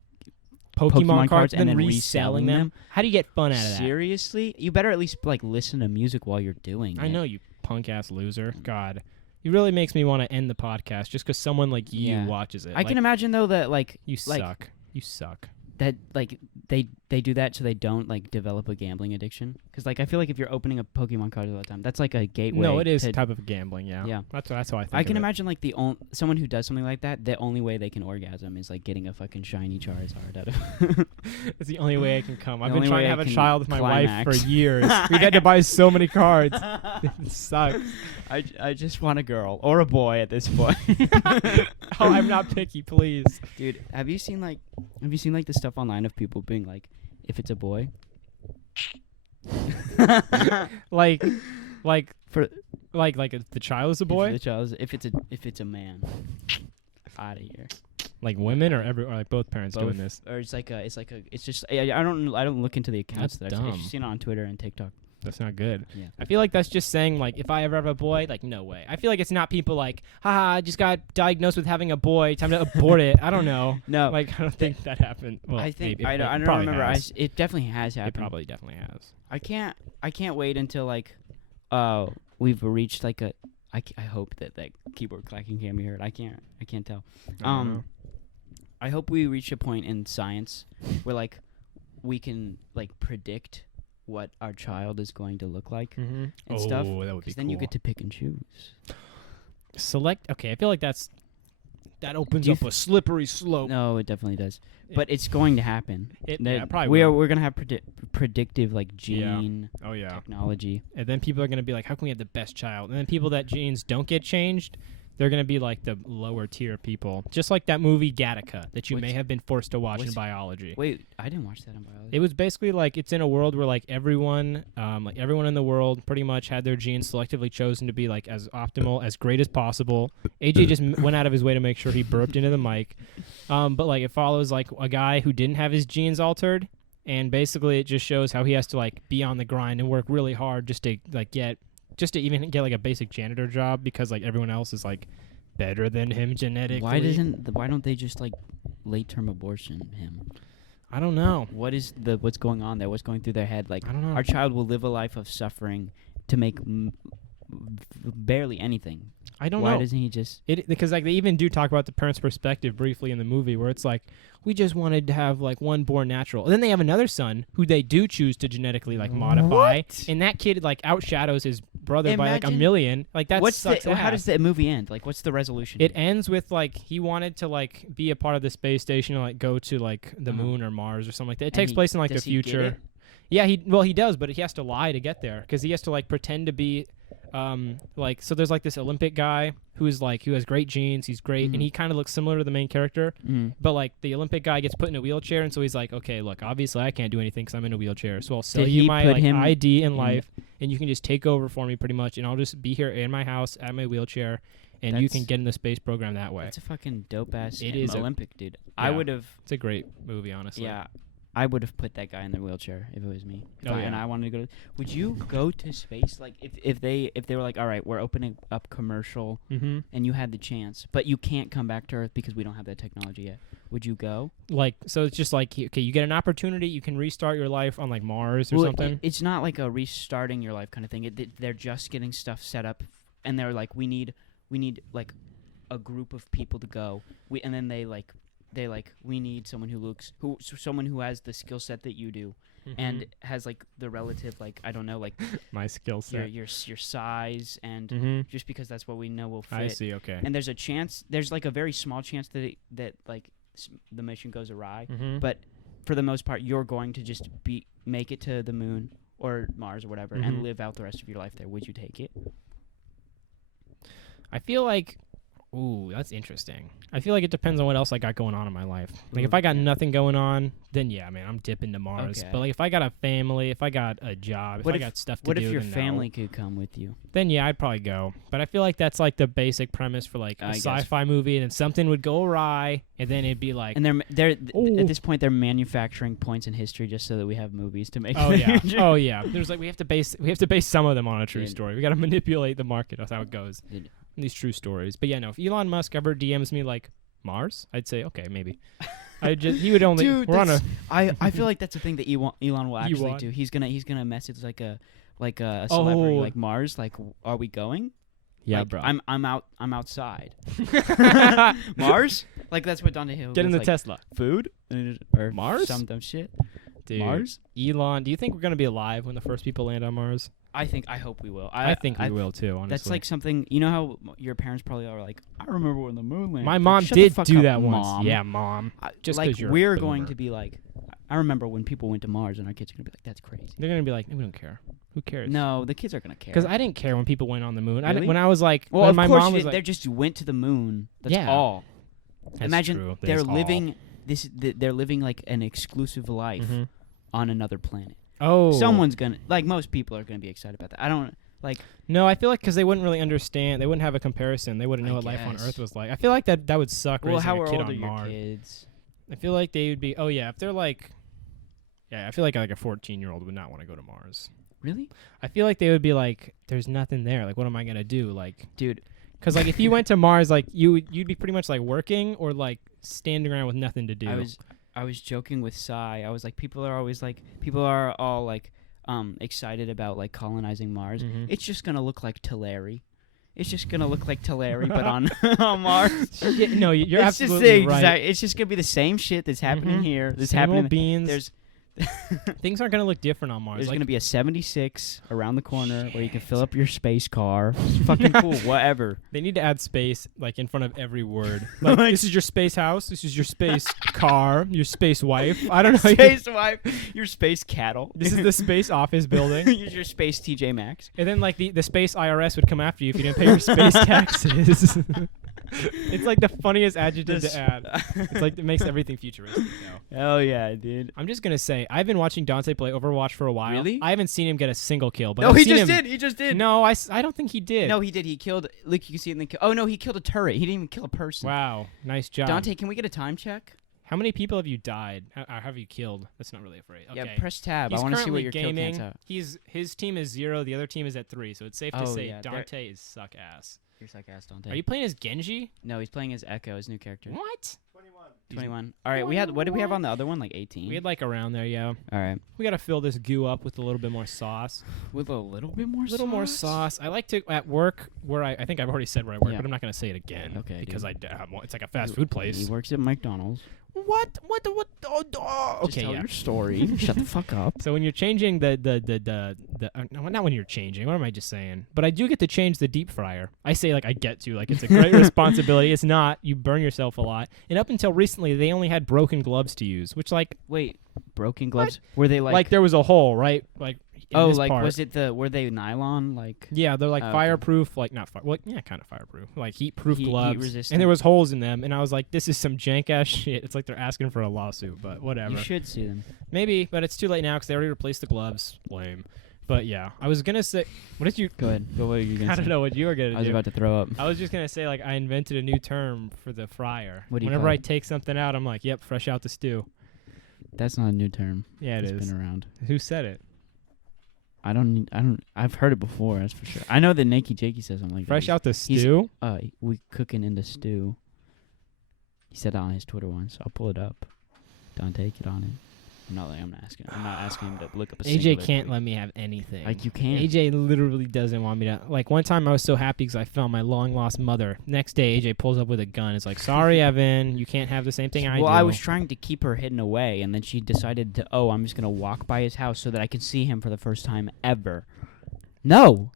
Pokemon cards and then reselling them, how do you get fun out of that? Seriously? You better at least like listen to music while you're doing it. I know, you punk ass loser. God, it really makes me want to end the podcast just because someone like you Yeah. watches it. I can imagine though that like You like, suck. You suck. that like they do that so they don't like develop a gambling addiction. Because like I feel like if you're opening a Pokemon card all the time, that's like a gateway. No, it is to, a type of gambling. Yeah. Yeah. That's how I think. I can of it. imagine like someone who does something like that. The only way they can orgasm is like getting a fucking shiny Charizard out of. It's the only way I can come. I've The been only trying way to I have a can child with my wife climax. for years. We had to buy so many cards. It sucks. I just want a girl or a boy at this point. Oh, I'm not picky, please. Dude, have you seen like the stuff online of people being like, if it's a boy, Like for the child is a boy. if it's a man, out of here. Like women or like both parents Both. doing this. Or it's just I don't look into the accounts. That's I've dumb. just seen it on Twitter and TikTok. That's not good. Yeah. I feel like that's just saying like if I ever have a boy, like no way. I feel like it's not people like, haha, I just got diagnosed with having a boy, time to abort it. I don't know. No, Like I don't think that happened. Well, I think maybe. I It don't probably remember. has. It definitely has It happened. probably definitely has. I can't wait until like we've reached like a. I hope that keyboard clacking can be heard. I can't tell. I don't know. I hope we reach a point in science where like we can like predict what our child is going to look like Mhm. and stuff. That would be Because then you get to pick and choose. select. Okay, I feel like that opens Do you up a slippery slope. No, it definitely does. But it's going to happen. It That- probably will. we're gonna have predictive like gene Oh yeah. technology. And then people are gonna be like, how can we have the best child? And then people that genes don't get changed, they're gonna be like the lower tier people. Just like that movie Gattaca that you may What's- have been forced to watch in what's- biology. Wait, I didn't watch that on biology. It was basically like it's in a world where like everyone in the world pretty much had their genes selectively chosen to be like as optimal, as great as possible. AJ just went out of his way to make sure he burped into the mic. But like it follows like a guy who didn't have his genes altered, and basically it just shows how he has to like be on the grind and work really hard just to even get like a basic janitor job because like everyone else is like better than him genetically. Why don't they just like late term abortion him? I don't know. What's going on there? What's going through their head? Like I don't know. our child will live a life of suffering to make barely anything. I don't Why know. doesn't he just? Because like they even do talk about the parents' perspective briefly in the movie, where it's like we just wanted to have like one born natural, and then they have another son who they do choose to genetically like modify, What? and that kid like outshadows his brother by like a Imagine- million. Like that sucks How ass. does the movie end? Like, what's the resolution? It ends with like he wanted to like be a part of the space station and like go to like the Uh-huh. moon or Mars or something like that. It And takes place in like the does he get future. it? Yeah, he does, but he has to lie to get there because he has to like pretend to be Like, so there's like this Olympic guy who has great genes, he's great, and he kind of looks similar to the main character. But like the Olympic guy gets put in a wheelchair, and so he's like, okay, look, obviously I can't do anything because I'm in a wheelchair, so I'll sell Did you he my put like him ID in in- life, and you can just take over for me pretty much, and I'll just be here in my house at my wheelchair, and you can That's- get in the space program that way. That's a fucking dope ass It is a- Olympic dude. I yeah. would have. It's a great movie, honestly. Yeah, I would have put that guy in the wheelchair if it was me. Oh, And yeah. I wanted to go. Would you go to space? Like if they were like, all right, we're opening up commercial, Mm-hmm. and you had the chance, but you can't come back to Earth because we don't have that technology yet. Would you go? Like, so it's just like, okay, you get an opportunity, you can restart your life on like Mars or Well, something. It's not like a restarting your life kind of thing. They're just getting stuff set up, and they're like, we need like a group of people to go. And then we need someone someone who has the skill set that you do, and has like the relative, like, I don't know, like my skill set. your size, and Mm-hmm. just because that's what we know will fit. I see. Okay. And there's a chance, there's like a very small chance that the mission goes awry, Mm-hmm. but for the most part, you're going to just make it to the moon or Mars or whatever, Mhm. and live out the rest of your life there. Would you take it? I feel like, ooh, that's interesting. I feel like it depends on what else I got going on in my life. Like, if I got Yeah. nothing going on, then yeah, man, I'm dipping to Mars. Okay. But like, if I got a family, if I got a job, What if if- I got stuff to What do, if your then no. family could come with you? Then yeah, I'd probably go. But I feel like that's like the basic premise for like a I guess. sci-fi movie, and then something would go awry, and then it'd be like, And Ooh. at this point, they're manufacturing points in history just so that we have movies to make. oh in the yeah, future. oh yeah. There's like we have to base some of them on a true Dude. story. We got to manipulate the market. That's how it goes. Dude. These true stories. But yeah, no. If Elon Musk ever DMs me like Mars, I'd say okay, maybe. He would only. Dude, we're on a. I feel like that's the thing that Elon will actually Elon. do. He's gonna message like a celebrity, Oh. like Mars, like, are we going? Yeah, Like, bro. I'm outside. Mars? Like, that's what Dante Hill Get in gets, the like, Tesla, food or Mars? some dumb shit. dude. Mars? Elon, do you think we're gonna be alive when the first people land on Mars? I hope we will. I think we will too. Honestly, That's like something, you know how your parents probably are like, I remember when the moon landed. my Like, mom shut the did fuck do up, that once. Mom. Yeah, mom. Just like 'cause you're a we're going boomer. to be like, I remember when people went to Mars, and our kids are gonna be like, that's crazy. They're gonna be like, we don't care. Who cares? No, the kids are gonna care. Because I didn't care when people went on the moon. Really? When I was like, well, when of my course mom you was did. like, They just went to the moon. That's Yeah. all. That's Imagine true. they're That's all. living they're living like an exclusive life Mhm. on another planet. Oh, Someone's gonna, like, most people are gonna be excited about that. I don't like. No, I feel like because they wouldn't really understand. They wouldn't have a comparison. They wouldn't know I what life on guess. Earth was like. I feel like that would suck. Well, raising how a kid old on are your Mars. kids? I feel like they would be. Oh yeah, if they're like, yeah, I feel like a 14-year-old would not want to go to Mars. Really, I feel like they would be like, "There's nothing there. Like, what am I gonna do?" Like, dude? because like if you went to Mars, like you'd be pretty much like working or like standing around with nothing to do. I was joking with Sai. I was like, people are all like excited about like colonizing Mars. Mhm. It's just gonna look like Tulare. It's just gonna look like Tulare, but on on Mars. Yeah, no, you're It's just absolutely the right. exact. It's just gonna be the same shit that's happening Mhm. here. That's Same old happening. beans. There's Things aren't gonna look different on Mars. there's Like, gonna be a 76 around the corner where you can fill up your space car. It's fucking cool. Whatever. they need to add space like in front of every word. Like, this is your space house. This is your space car. Your space wife. I don't know. Space wife. Your space cattle. This is the space office building. Use your space TJ Maxx. And then like the space IRS would come after you if you didn't pay your space taxes. It's like the funniest adjective This- to add. It's like it makes everything futuristic now. Hell yeah, dude. I'm just gonna say I've been watching Dante play Overwatch for a while. Really? I haven't seen him get a single kill, but No, I've he seen just him. did. He just did. No, I don't think he did. No, he did. He killed. Look, you can see it in the. Oh no, he killed a turret. He didn't even kill a person. Wow, nice job. Dante, can we get a time check? How many people have you died? Or have you killed? That's not really a phrase. Okay. Yeah, press tab. He's I want to see what currently your kill gaming. counts out. His team is 0. The other team is at 3. So it's safe to Oh, say yeah, they're- Dante is suck ass. You're sarcastic, Dante. Are you playing as Genji? No, he's playing as Echo, his new character. What? 21. All right, we had. What did we have on the other one? Like 18. We had like around there, yeah. All right, We gotta fill this goo up with a little bit more sauce. with a little bit more. A little more sauce. I like to at work where I think I've already said where I work, Yeah. but I'm not gonna say it again. Okay, Because dude. it's like a fast food He place. works at McDonald's. What? Oh, Just okay, tell yeah. your story. Shut the fuck up. So when you're changing the no, not when you're changing. What am I just saying? But I do get to change the deep fryer. I say like I get to, like it's a great responsibility. It's not. You burn yourself a lot. And up until recently, they only had broken gloves to use, which like Wait, broken gloves? Were they like? there was a hole, right? Like Oh, this like part, was it were they nylon like? yeah, they're like Okay. fireproof, like not fire. Well, yeah, kind of fireproof, like heat-proof Heat gloves. resistant. And there was holes in them, and I was like, "This is some jank ass shit." It's like they're asking for a lawsuit, but whatever. You should see them. Maybe, but it's too late now because they already replaced the gloves. Lame. But yeah, I was gonna say, what did you? Go ahead. What were you gonna I say? don't know what you were gonna I was do. about to throw up. I was just gonna say, like, I invented a new term for the fryer. What do you Whenever call I it? take something out, I'm like, "Yep, fresh out the stew." That's not a new term. Yeah, It's is. been around. Who said it? I've heard it before, that's for sure. I know that Nakey Jakey says something like that. Fresh out the stew. We cooking in the stew. He said that on his Twitter once. I'll pull it up. Dante, get on it. I'm not asking him to look up a AJ singular can't tweet. let me have anything. Like you can't. AJ literally doesn't want me to. Like one time I was so happy because I found my long lost mother. Next day AJ pulls up with a gun. It's like, "Sorry, Evan, you can't have the same thing I do." Well, I was trying to keep her hidden away, and then she decided to. Oh, I'm just gonna walk by his house so that I can see him for the first time ever. No,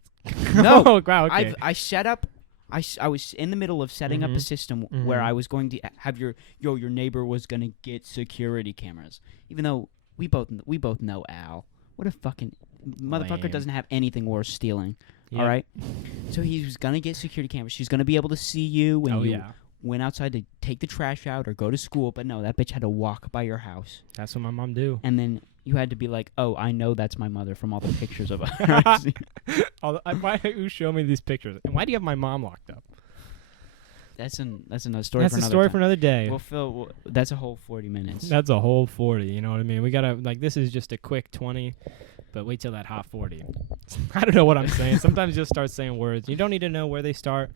no. Oh, wow. Okay. I set up. I was in the middle of setting up a Mhm. system Mhm. where I was going to have your neighbor was gonna get security cameras, even though we both know Al. What a fucking motherfucker Lame. doesn't have anything worse stealing. Yep. All right, so he was gonna get security cameras. She's gonna be able to see you when Oh you yeah. went outside to take the trash out or go to school. But no, that bitch had to walk by your house, That's what my mom do. and then you had to be like, "Oh, I know that's my mother from all the pictures of her." Why don't you show me these pictures? And why do you have my mom locked up? That's another story. That's for a another story time. for another day. Well, Phil, that's a whole 40 minutes. That's a whole 40. You know what I mean? We gotta this is just a quick 20, but wait till that hot 40. I don't know what I'm saying. Sometimes you'll start saying words. You don't need to know where they start.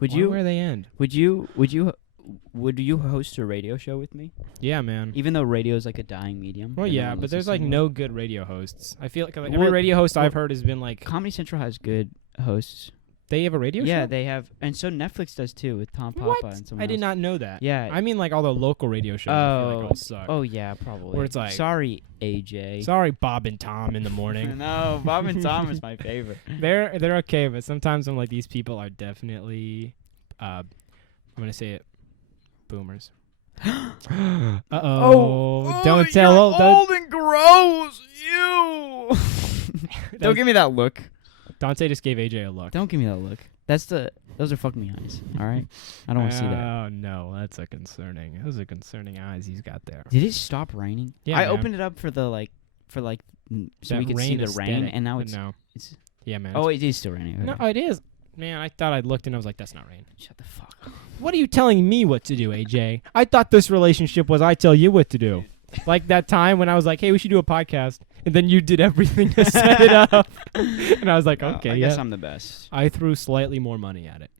Would or you? where they end? Would you host a radio show with me? Yeah, man. Even though radio is like a dying medium. Well, and no yeah, one but there's listens like anymore. no good radio hosts. I feel like every Well, radio host I've heard has been like, Comedy Central has good hosts. they have a radio Yeah, show? they have, and so Netflix does too with Tom Papa What? and someone I did else. not know that. Yeah. I mean, like all the local radio shows. I feel like Oh. all suck. Oh yeah, probably. Where it's like- sorry, AJ. Sorry, Bob and Tom in the morning. No, Bob and Tom is my favorite. They're okay, but sometimes I'm like, these people are definitely, I'm gonna say it, boomers. Uh-oh. Don't tell. Don't, and gross. You. Don't give me that look. Dante just gave AJ a look. Don't give me that look. Those are fuck me eyes. All right. I don't want to see that. Oh no, those are concerning eyes he's got there. Did it stop raining? Yeah, I man. opened it up for so That we could see rain the rain, aesthetic, and now but it's. no. it's Yeah, man. oh, it is still raining. no, Okay. it is. Man, I thought I'd looked and I was like, that's not rain. Shut the fuck up. What are you telling me what to do, AJ? I thought this relationship was I tell you what to do. Like that time when I was like, hey, we should do a podcast. And then you did everything to set it up. And I was like, okay, I yeah. guess I'm the best. I threw slightly more money at it.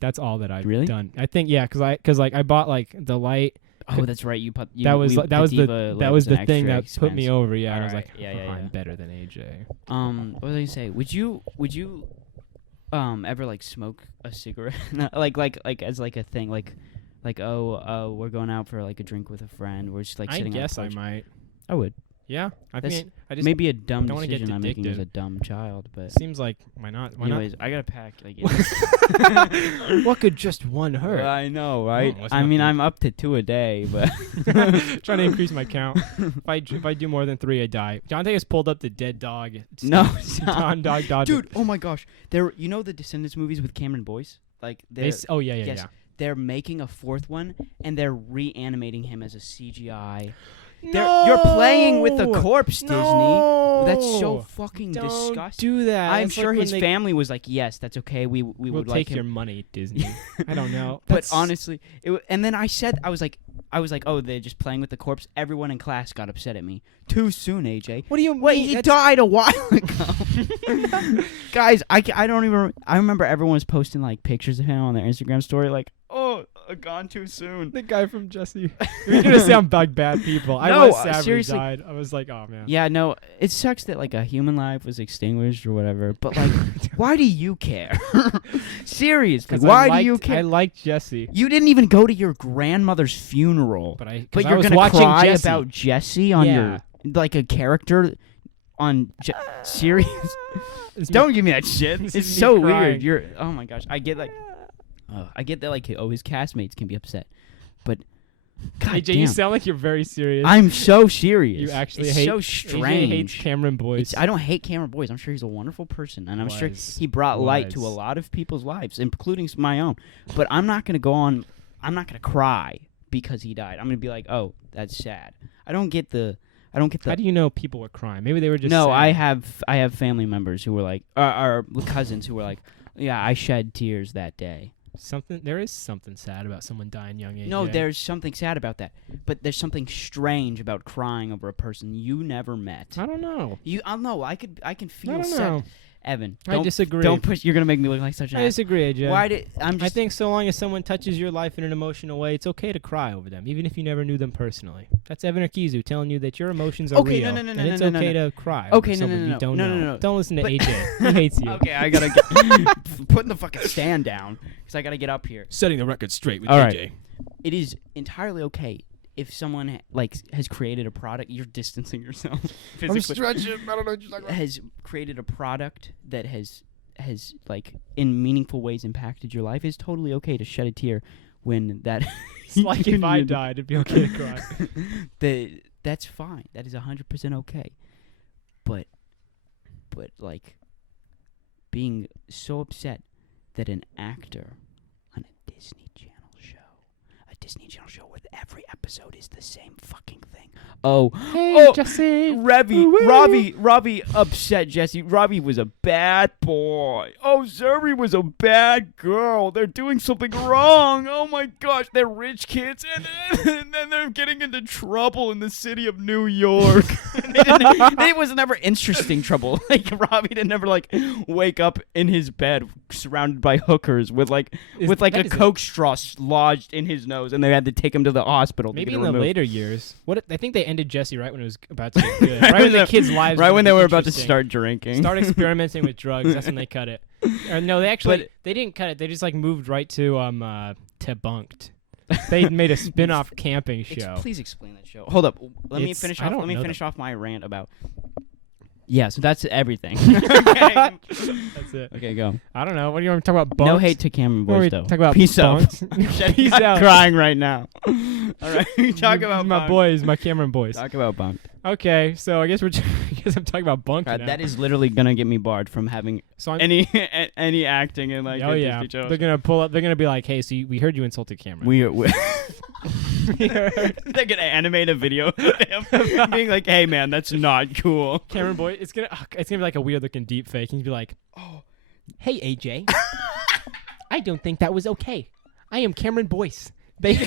That's all that I've Really? done. I think, yeah, because I bought like the light. Oh, that's right. You put That was the thing that put me over. Yeah, and I was Alright, like, yeah, I'm yeah. better than AJ. What was I gonna say? Would you ever like smoke a cigarette? like as like a thing, like we're going out for like a drink with a friend. We're just like I sitting guess on I the porch. might. I would. Yeah, I That's mean, I just Maybe a dumb don't wanna get decision I'm making as addicted. a dumb child, but seems like why not? Why anyways, I gotta pack. Like, not? What could just one hurt? I know, right? Oh, it's I mean, nothing. I'm up to 2 a day, but Trying to increase my count. If I do more than 3, I die. Dante has pulled up the dead dog. no, Don dog dog. dude. Oh my gosh, you know the Descendants movies with Cameron Boyce? Like Oh yeah, yes. yeah. they're making a 4th one, and they're reanimating him as a CGI. No! You're playing with a corpse, Disney. No! That's so fucking Don't disgusting. do that. I'm It's sure like when his they- family was like, "Yes, that's okay. We We'll would take like him." your money, Disney. I don't know. But That's- honestly, and then I was like, "Oh, they're just playing with the corpse." Everyone in class got upset at me. Too soon, AJ. what do you Wait, mean? he That's- died a while ago. Guys, I don't even. I remember everyone was posting like pictures of him on their Instagram story, like, "Oh, gone too soon." The guy from Jesse. You're gonna sound like bad people. I No, was sad when he seriously. died. I was like, oh man. Yeah, no, it sucks that like a human life was extinguished or whatever. But like, why do you care? Seriously, 'Cause why I do you liked- I care? liked Jesse, You didn't even go to your grandmother's funeral, but I but I you're was gonna watching cry Jesse. about Jesse on Yeah. your like a character on serious. It's Don't give me that shit. This It's is me so crying. weird. I get like, I get that like his castmates can be upset, but God AJ, damn. you sound like you're very serious. I'm so serious. You actually it's hate. so AJ strange. hates Cameron Boyce. I don't hate Cameron Boyce. I'm sure he's a wonderful person, and I'm sure Was. he brought light to a Was. lot of people's lives, including my own. But I'm not gonna go on. I'm not gonna cry because he died. I'm gonna be like, oh, that's sad. I don't get the. How do you know people were crying? Maybe they were just. No, sad. I have family members who were like, our cousins who were like, yeah, I shed tears that day. There is something sad about someone dying young. AJ. No, there's something sad about that, but there's something strange about crying over a person you never met. I don't know. I don't know. I can feel I don't sad. know. Evan, I disagree. Don't push. You're gonna make me look like such an. I disagree, AJ. Why did I'm just? I think so long as someone touches your life in an emotional way, it's okay to cry over them, even if you never knew them personally. That's Evan Arkizu telling you that your emotions are Okay, real, no, and it's okay to cry. Okay, over someone you don't know. no. Don't listen to But- AJ. He hates you. Okay, I gotta get putting the fucking stand down because I gotta get up here. Setting the record straight with All AJ. right. It is entirely okay if someone has created a product. You're distancing yourself. I'm physically. stretching. I don't know what you're talking about. Has created a product that has like in meaningful ways impacted your life. It's totally okay to shed a tear when that. It's like if I died, it'd be okay to cry. That's fine. That is 100% okay. But like being so upset that an actor on a Disney Channel show where every episode is the same fucking thing. Oh, Hey, Jesse. Robbie upset Jesse. Robbie was a bad boy. Oh, Zuri was a bad girl. They're doing something wrong. Oh my gosh, they're rich kids, and then they're getting into trouble in the city of New York. It was never interesting trouble. Like Robbie didn't never like wake up in his bed surrounded by hookers with a Coke straw lodged in his nose, and they had to take him to the hospital. Maybe to in get it the removed. later years. I think they ended Jesse right when it was about to get good. Right when the kids' lives. Right when they were about to interesting. start drinking. Start experimenting with drugs. That's when they cut it. No, they didn't cut it. They just like moved right to Bunked. They made a spin-off camping show. Please explain that show. Hold up. Let me finish off my rant about. Yeah, so that's everything. Okay. That's it. Okay, go. I don't know. What do you want to talk about? Bunked? No hate to Cameron What do Boyce, we though. talk about? Peace out. Bunked? Peace out. Crying right now. All right, talk about my Bunked. boys, my Cameron boys. Talk about Bunked. Okay, so I guess I'm talking about Bunked now. That is literally gonna get me barred from having so I'm, any acting in like. oh a yeah, Disney shows. they're gonna pull up. They're gonna be like, "Hey, so we heard you insulted Cameron." we They're gonna animate a video of him being like, "Hey man, that's not cool." Cameron Boy, it's gonna be like a weird looking deep fake. And he'd be like, "Oh, hey AJ, I don't think that was okay. I am Cameron Boyce."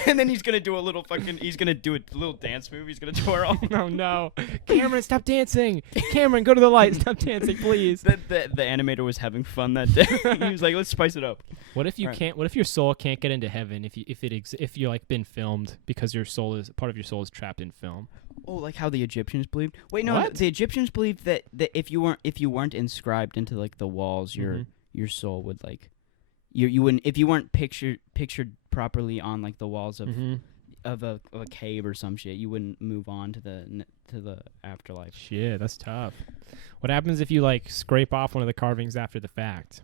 And then he's gonna do a little dance move. He's gonna twirl. Oh no, Cameron, stop dancing! Cameron, go to the light. Stop dancing, please. The animator was having fun that day. He was like, "Let's spice it up." What if you can't? What if your soul can't get into heaven if you're like been filmed because your soul is part of your soul is trapped in film? Oh, like how the Egyptians believed. Wait, no, What? the Egyptians believed that if you weren't inscribed into like the walls, your soul would like you wouldn't if you weren't pictured properly on like the walls of a cave or some shit, you wouldn't move on to the afterlife. Shit, that's tough. What happens if you like scrape off one of the carvings after the fact?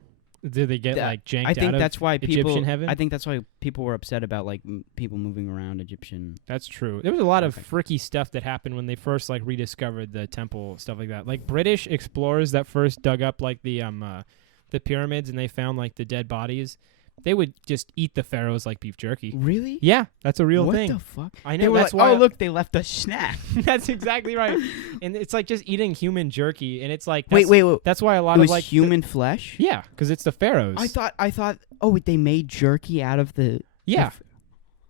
Do they get like janked I think out of that's why people. Egyptian heaven? I think that's why people were upset about like people moving around Egyptian. That's true. There was a lot of freaky stuff that happened when they first like rediscovered the temple, stuff like that. Like British explorers that first dug up like the pyramids and they found like the dead bodies. They would just eat the pharaohs like beef jerky. Really? Yeah, that's a real thing. What the fuck? I They know. were That's like, why. oh look, they left a snack. That's exactly right. And it's like just eating human jerky, and it's like Wait. That's why a lot It of was like human flesh. yeah, because it's the pharaohs. I thought. Oh, they made jerky out of the. yeah.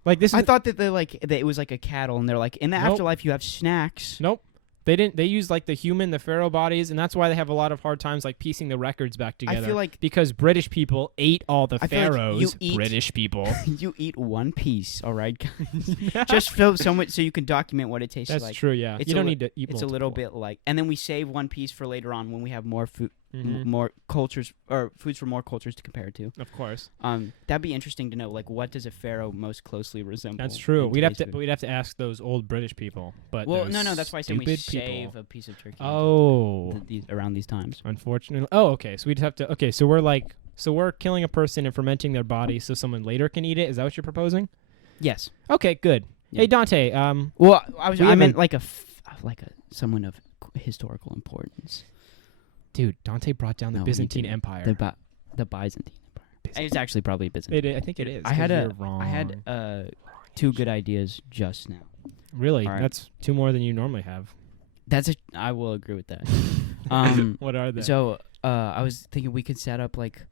Like this is I thought that that it was like a cattle, and they're like in the Nope. afterlife you have snacks. Nope. They didn't. They used like the pharaoh bodies, and that's why they have a lot of hard times like piecing the records back together. I feel like because British people ate all the I feel like pharaohs. you eat- British people. you eat one piece, all right, guys. Just so much so you can document what it tastes That's like. true. Yeah, It's you a don't li- need to eat. It's a little bit like, and then we save one piece for later on when we have more food, more cultures or foods for more cultures to compare it to. Of course. That'd be interesting to know. Like, what does a pharaoh most closely resemble? That's true. in We'd have taste to. food? We'd have to ask those old British people. But Well, those no. That's why I said we stupid save people. a piece of turkey. Oh. Around these times. Unfortunately. Oh, okay. So we'd have to. Okay, so we're killing a person and fermenting their body so someone later can eat it. Is that what you're proposing? Yes. Okay, good. Yeah. Hey Dante, Well, We I meant haven't- like someone of historical importance. dude, Dante brought down the No, he Byzantine didn't. Empire. The Byzantine Empire. It's actually probably Byzantine. I think it is. I had 'cause a you're wrong. I had two good ideas just now. Really? All right. That's two more than you normally have. I will agree with that. What are they? So I was thinking we could set up like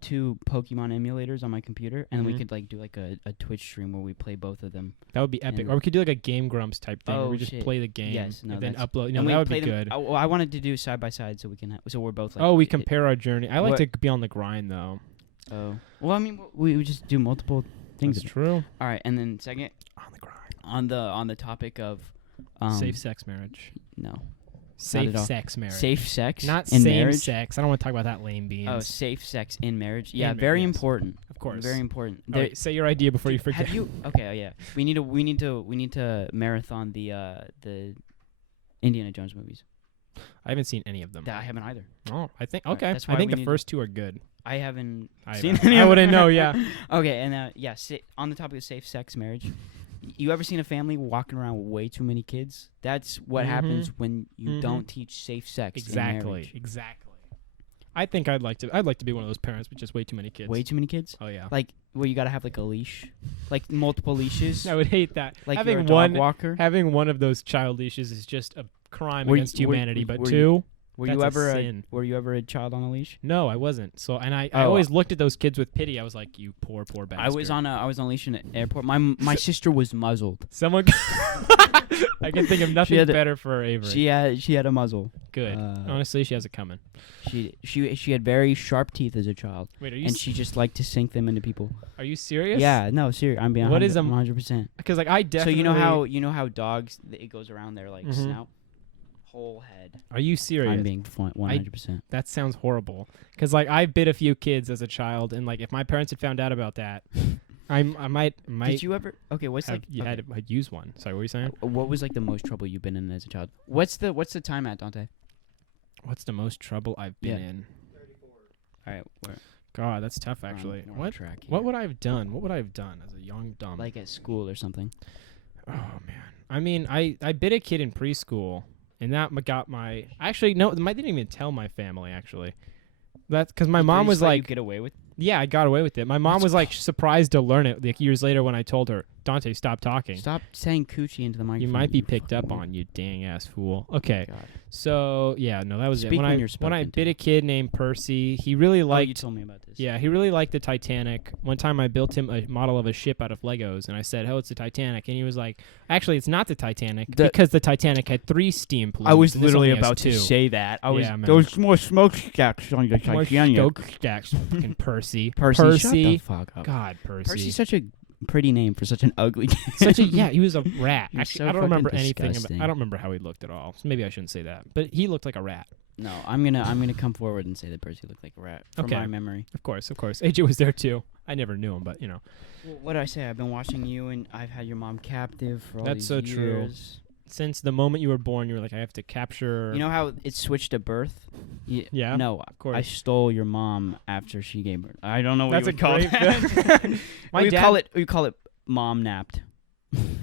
2 Pokemon emulators on my computer, and we Mhm. could like do like a Twitch stream where we play both of them. That would be epic. and- Or we could do like a Game Grumps type thing where Oh, we just shit. play the game Yes, no, and then that's- upload. and No, we that would play be them. good. I wanted to do side by side so we can so we're both like. Oh, we compare our journey. I like what- to be on the grind though. Oh, well, I mean, we just do multiple things. That's true. All right, and then second On the grind. on the topic of Safe sex marriage. No, Safe at all. sex marriage. safe sex Not in same marriage. sex. I don't want to talk about that lame beans. Oh, safe sex in marriage. Yeah, In mar- very yes. important. of course. Very important. All There- right, say your idea before you forget. Have you? Okay. Oh yeah. We need to marathon the Indiana Jones movies. I haven't seen any of them. That I haven't either. Oh, I think All right, okay. that's I why think we the need- first two are good. I haven't I seen haven't. any. I of wouldn't them. know. Yeah. Okay, and on the topic of safe sex marriage, you ever seen a family walking around with way too many kids? That's what happens when you Mhm. don't teach safe sex. in Exactly. marriage. Exactly. I think I'd like to be one of those parents with just way too many kids. Way too many kids. Oh yeah. Like where you gotta have like a leash, like multiple leashes. I would hate that. Like having you're a dog one walker. having one of those child leashes is just a crime Were you- against were- humanity. But were you- two, Were that's you a ever sin. were you ever a child on a leash? no, I wasn't. So and I Oh, always looked at those kids with pity. I was like, you poor bastard. I was on a leash in an airport. My sister was muzzled. Someone. I can think of nothing had a- better for Avery. She had a muzzle. Good. Honestly, she has it coming. She had very sharp teeth as a child, Wait, are you and she just liked to sink them into people. are you serious? Yeah, no, seriously, I'm being What is a- 100%. Because like I So definitely. you know how dogs it goes around their like Mhm. snout, whole head. Are you serious? I'm being 100%. That sounds horrible. Because like I bit a few kids as a child, and like if my parents had found out about that, I might Did you ever? Okay, what's have like? you okay, had used one. Sorry, what were you saying? what was like the most trouble you've been in as a child? What's the time at, Dante? What's the most trouble I've been Yeah. in? All right, we're God, that's tough actually. we're on What? track What here. would I have done? What would I have done as a young dumb? Like at school or something? oh man. I mean, I bit a kid in preschool, and that got my. Actually, no, I didn't even tell my family actually. That's because my mom They was just let you like, get away with. yeah, I got away with it. My mom was like surprised to learn it like years later when I told her, Dante, stop talking. Stop saying coochie into the microphone. You might be picked up on, you dang ass fool. Okay, God. so yeah, no, that was Speak it. when you're When I spoken bit to. a kid named Percy, he really Oh, you liked. told me about this. Yeah, he really liked the Titanic. One time I built him a model of a ship out of Legos, and I said, "Oh, it's the Titanic," and he was like, "Actually, it's not the Titanic because the Titanic had 3 steam plumes." I was and this literally only has about 2. to say that. I was. Yeah, man. There was more smokestacks on the More Titanic. smokestacks, fucking Percy. Percy, shut the fuck up. God, Percy. Percy's such a pretty name for such an ugly. Such a yeah, he was a rat. You're Actually, so I don't fucking remember anything about. disgusting. I don't remember how he looked at all. So maybe I shouldn't say that. But he looked like a rat. No, I'm gonna come forward and say that Percy looked like a rat from Okay. my memory. Of course, of course. AJ was there too. I never knew him, but you know. Well, what did I say? I've been watching you, and I've had your mom captive for all That's these so true. years. Since the moment you were born, you were like, I have to capture. You know how it switched to birth? Yeah, No, of course. I stole your mom after she gave birth. I don't know what That's you a would call great that. My we dad- call it mom napped.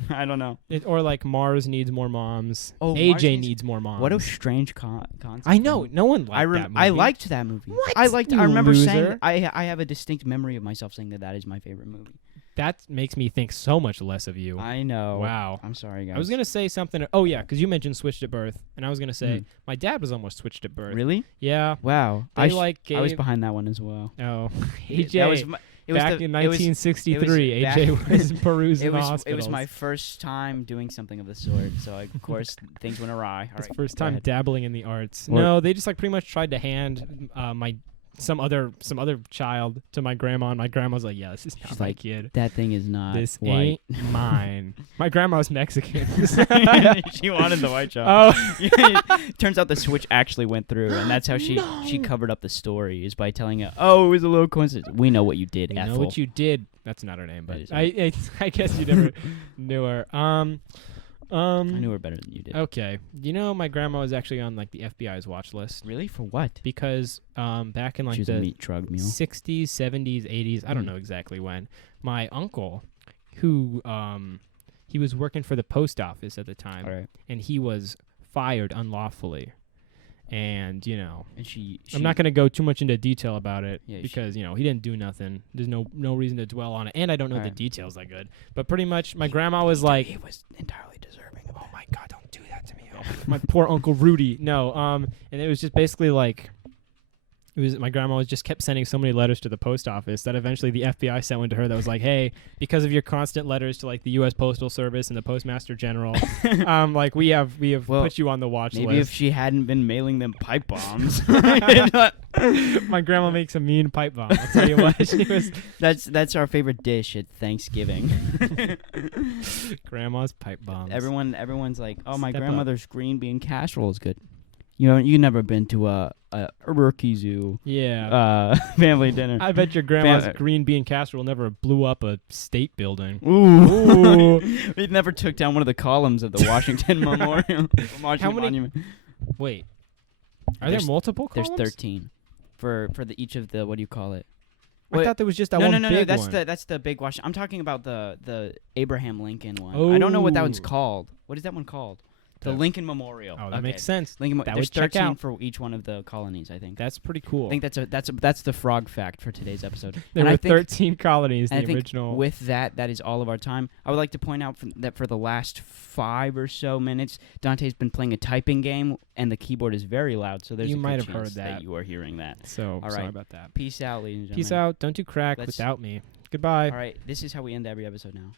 I don't know. Or like Mars needs more moms. Oh, Mars AJ needs- needs more moms. What a strange concept. I know. No one liked that movie. I liked that movie. What? I liked. You I remember saying. loser. I have a distinct memory of myself saying that is my favorite movie. That makes me think so much less of you. I know. Wow. I'm sorry, guys. I was gonna say something. Oh yeah, because you mentioned switched at birth, and I was gonna say Mm. my dad was almost switched at birth. Really? Yeah. Wow. They I I was behind that one as well. Oh, That AJ. was it was back the- in it was- 1963, back- AJ was perusing It was hospitals. my first time doing something of the sort, so of course things went awry. All His right, first go time ahead. dabbling in the arts. Or- No, they just like pretty much tried to hand some other child to my grandma, and my grandma's like, "Yeah, this is not She's my like, kid. That thing is not This white. ain't mine." My grandma's Mexican. She wanted the white child. Oh, Turns out the switch actually went through, and that's how she No. covered up the story is by telling it. Oh, it was a little coincidence. We know what you did, you Ethel. know what you did. That's not her name, That but is I guess you never knew her. I knew her better than you did. Okay, you know my grandma was actually on like the FBI's watch list Really? For what? because back in like she was a the meat drug mule. 60s, 70s, 80s, I don't Mm. know exactly when, my uncle, who he was working for the post office at the time, All right. and he was fired unlawfully. And And she I'm not going to go too much into detail about it Yeah, because he didn't do nothing. There's no reason to dwell on it, and I don't know the Alright. details that good. But pretty much, my grandma was like, he was entirely deserving. "Oh my God, don't do that to me!" My poor Uncle Rudy. No, and it was just basically like, my grandma just kept sending so many letters to the post office that eventually the FBI sent one to her that was like, "Hey, because of your constant letters to like the U.S. Postal Service and the Postmaster General, like we have Well, put you on the watch Maybe if list." she hadn't been mailing them pipe bombs. My grandma makes a mean pipe bomb. I'll tell you what. She was That's our favorite dish at Thanksgiving. grandma's pipe bombs. Everyone's like, "Oh, my Step up. grandmother's green bean casserole is good." You've never been to a Rookie Zoo Yeah. family dinner. I bet your grandma's Fam- green bean casserole never blew up a state building. Ooh. It never took down one of the columns of the Washington Memorial. How many- Monument. Wait. Are There's- there multiple There's columns? 13 for each of the, what do you call it? I Wait, thought there was just that no, one no, big that's one. that's the big Washington. I'm talking about the Abraham Lincoln one. I don't know what that one's Oh. called. What is that one called? The The- Lincoln Memorial. Oh, that Okay. makes sense. Lincoln. That There's would check 13 out. for each one of the colonies, I think. That's pretty cool. I think that's the frog fact for today's episode. There and were I think, 13 colonies, and the I think original. with that is all of our time. I would like to point out that for the last 5 or so minutes, Dante's been playing a typing game, and the keyboard is very loud. So there's You a might good have heard chance that. you are hearing that. So, All sorry right. about that. Peace out, ladies and gentlemen. Peace out. Don't do crack Let's- without me. Goodbye. All right, this is how we end every episode now.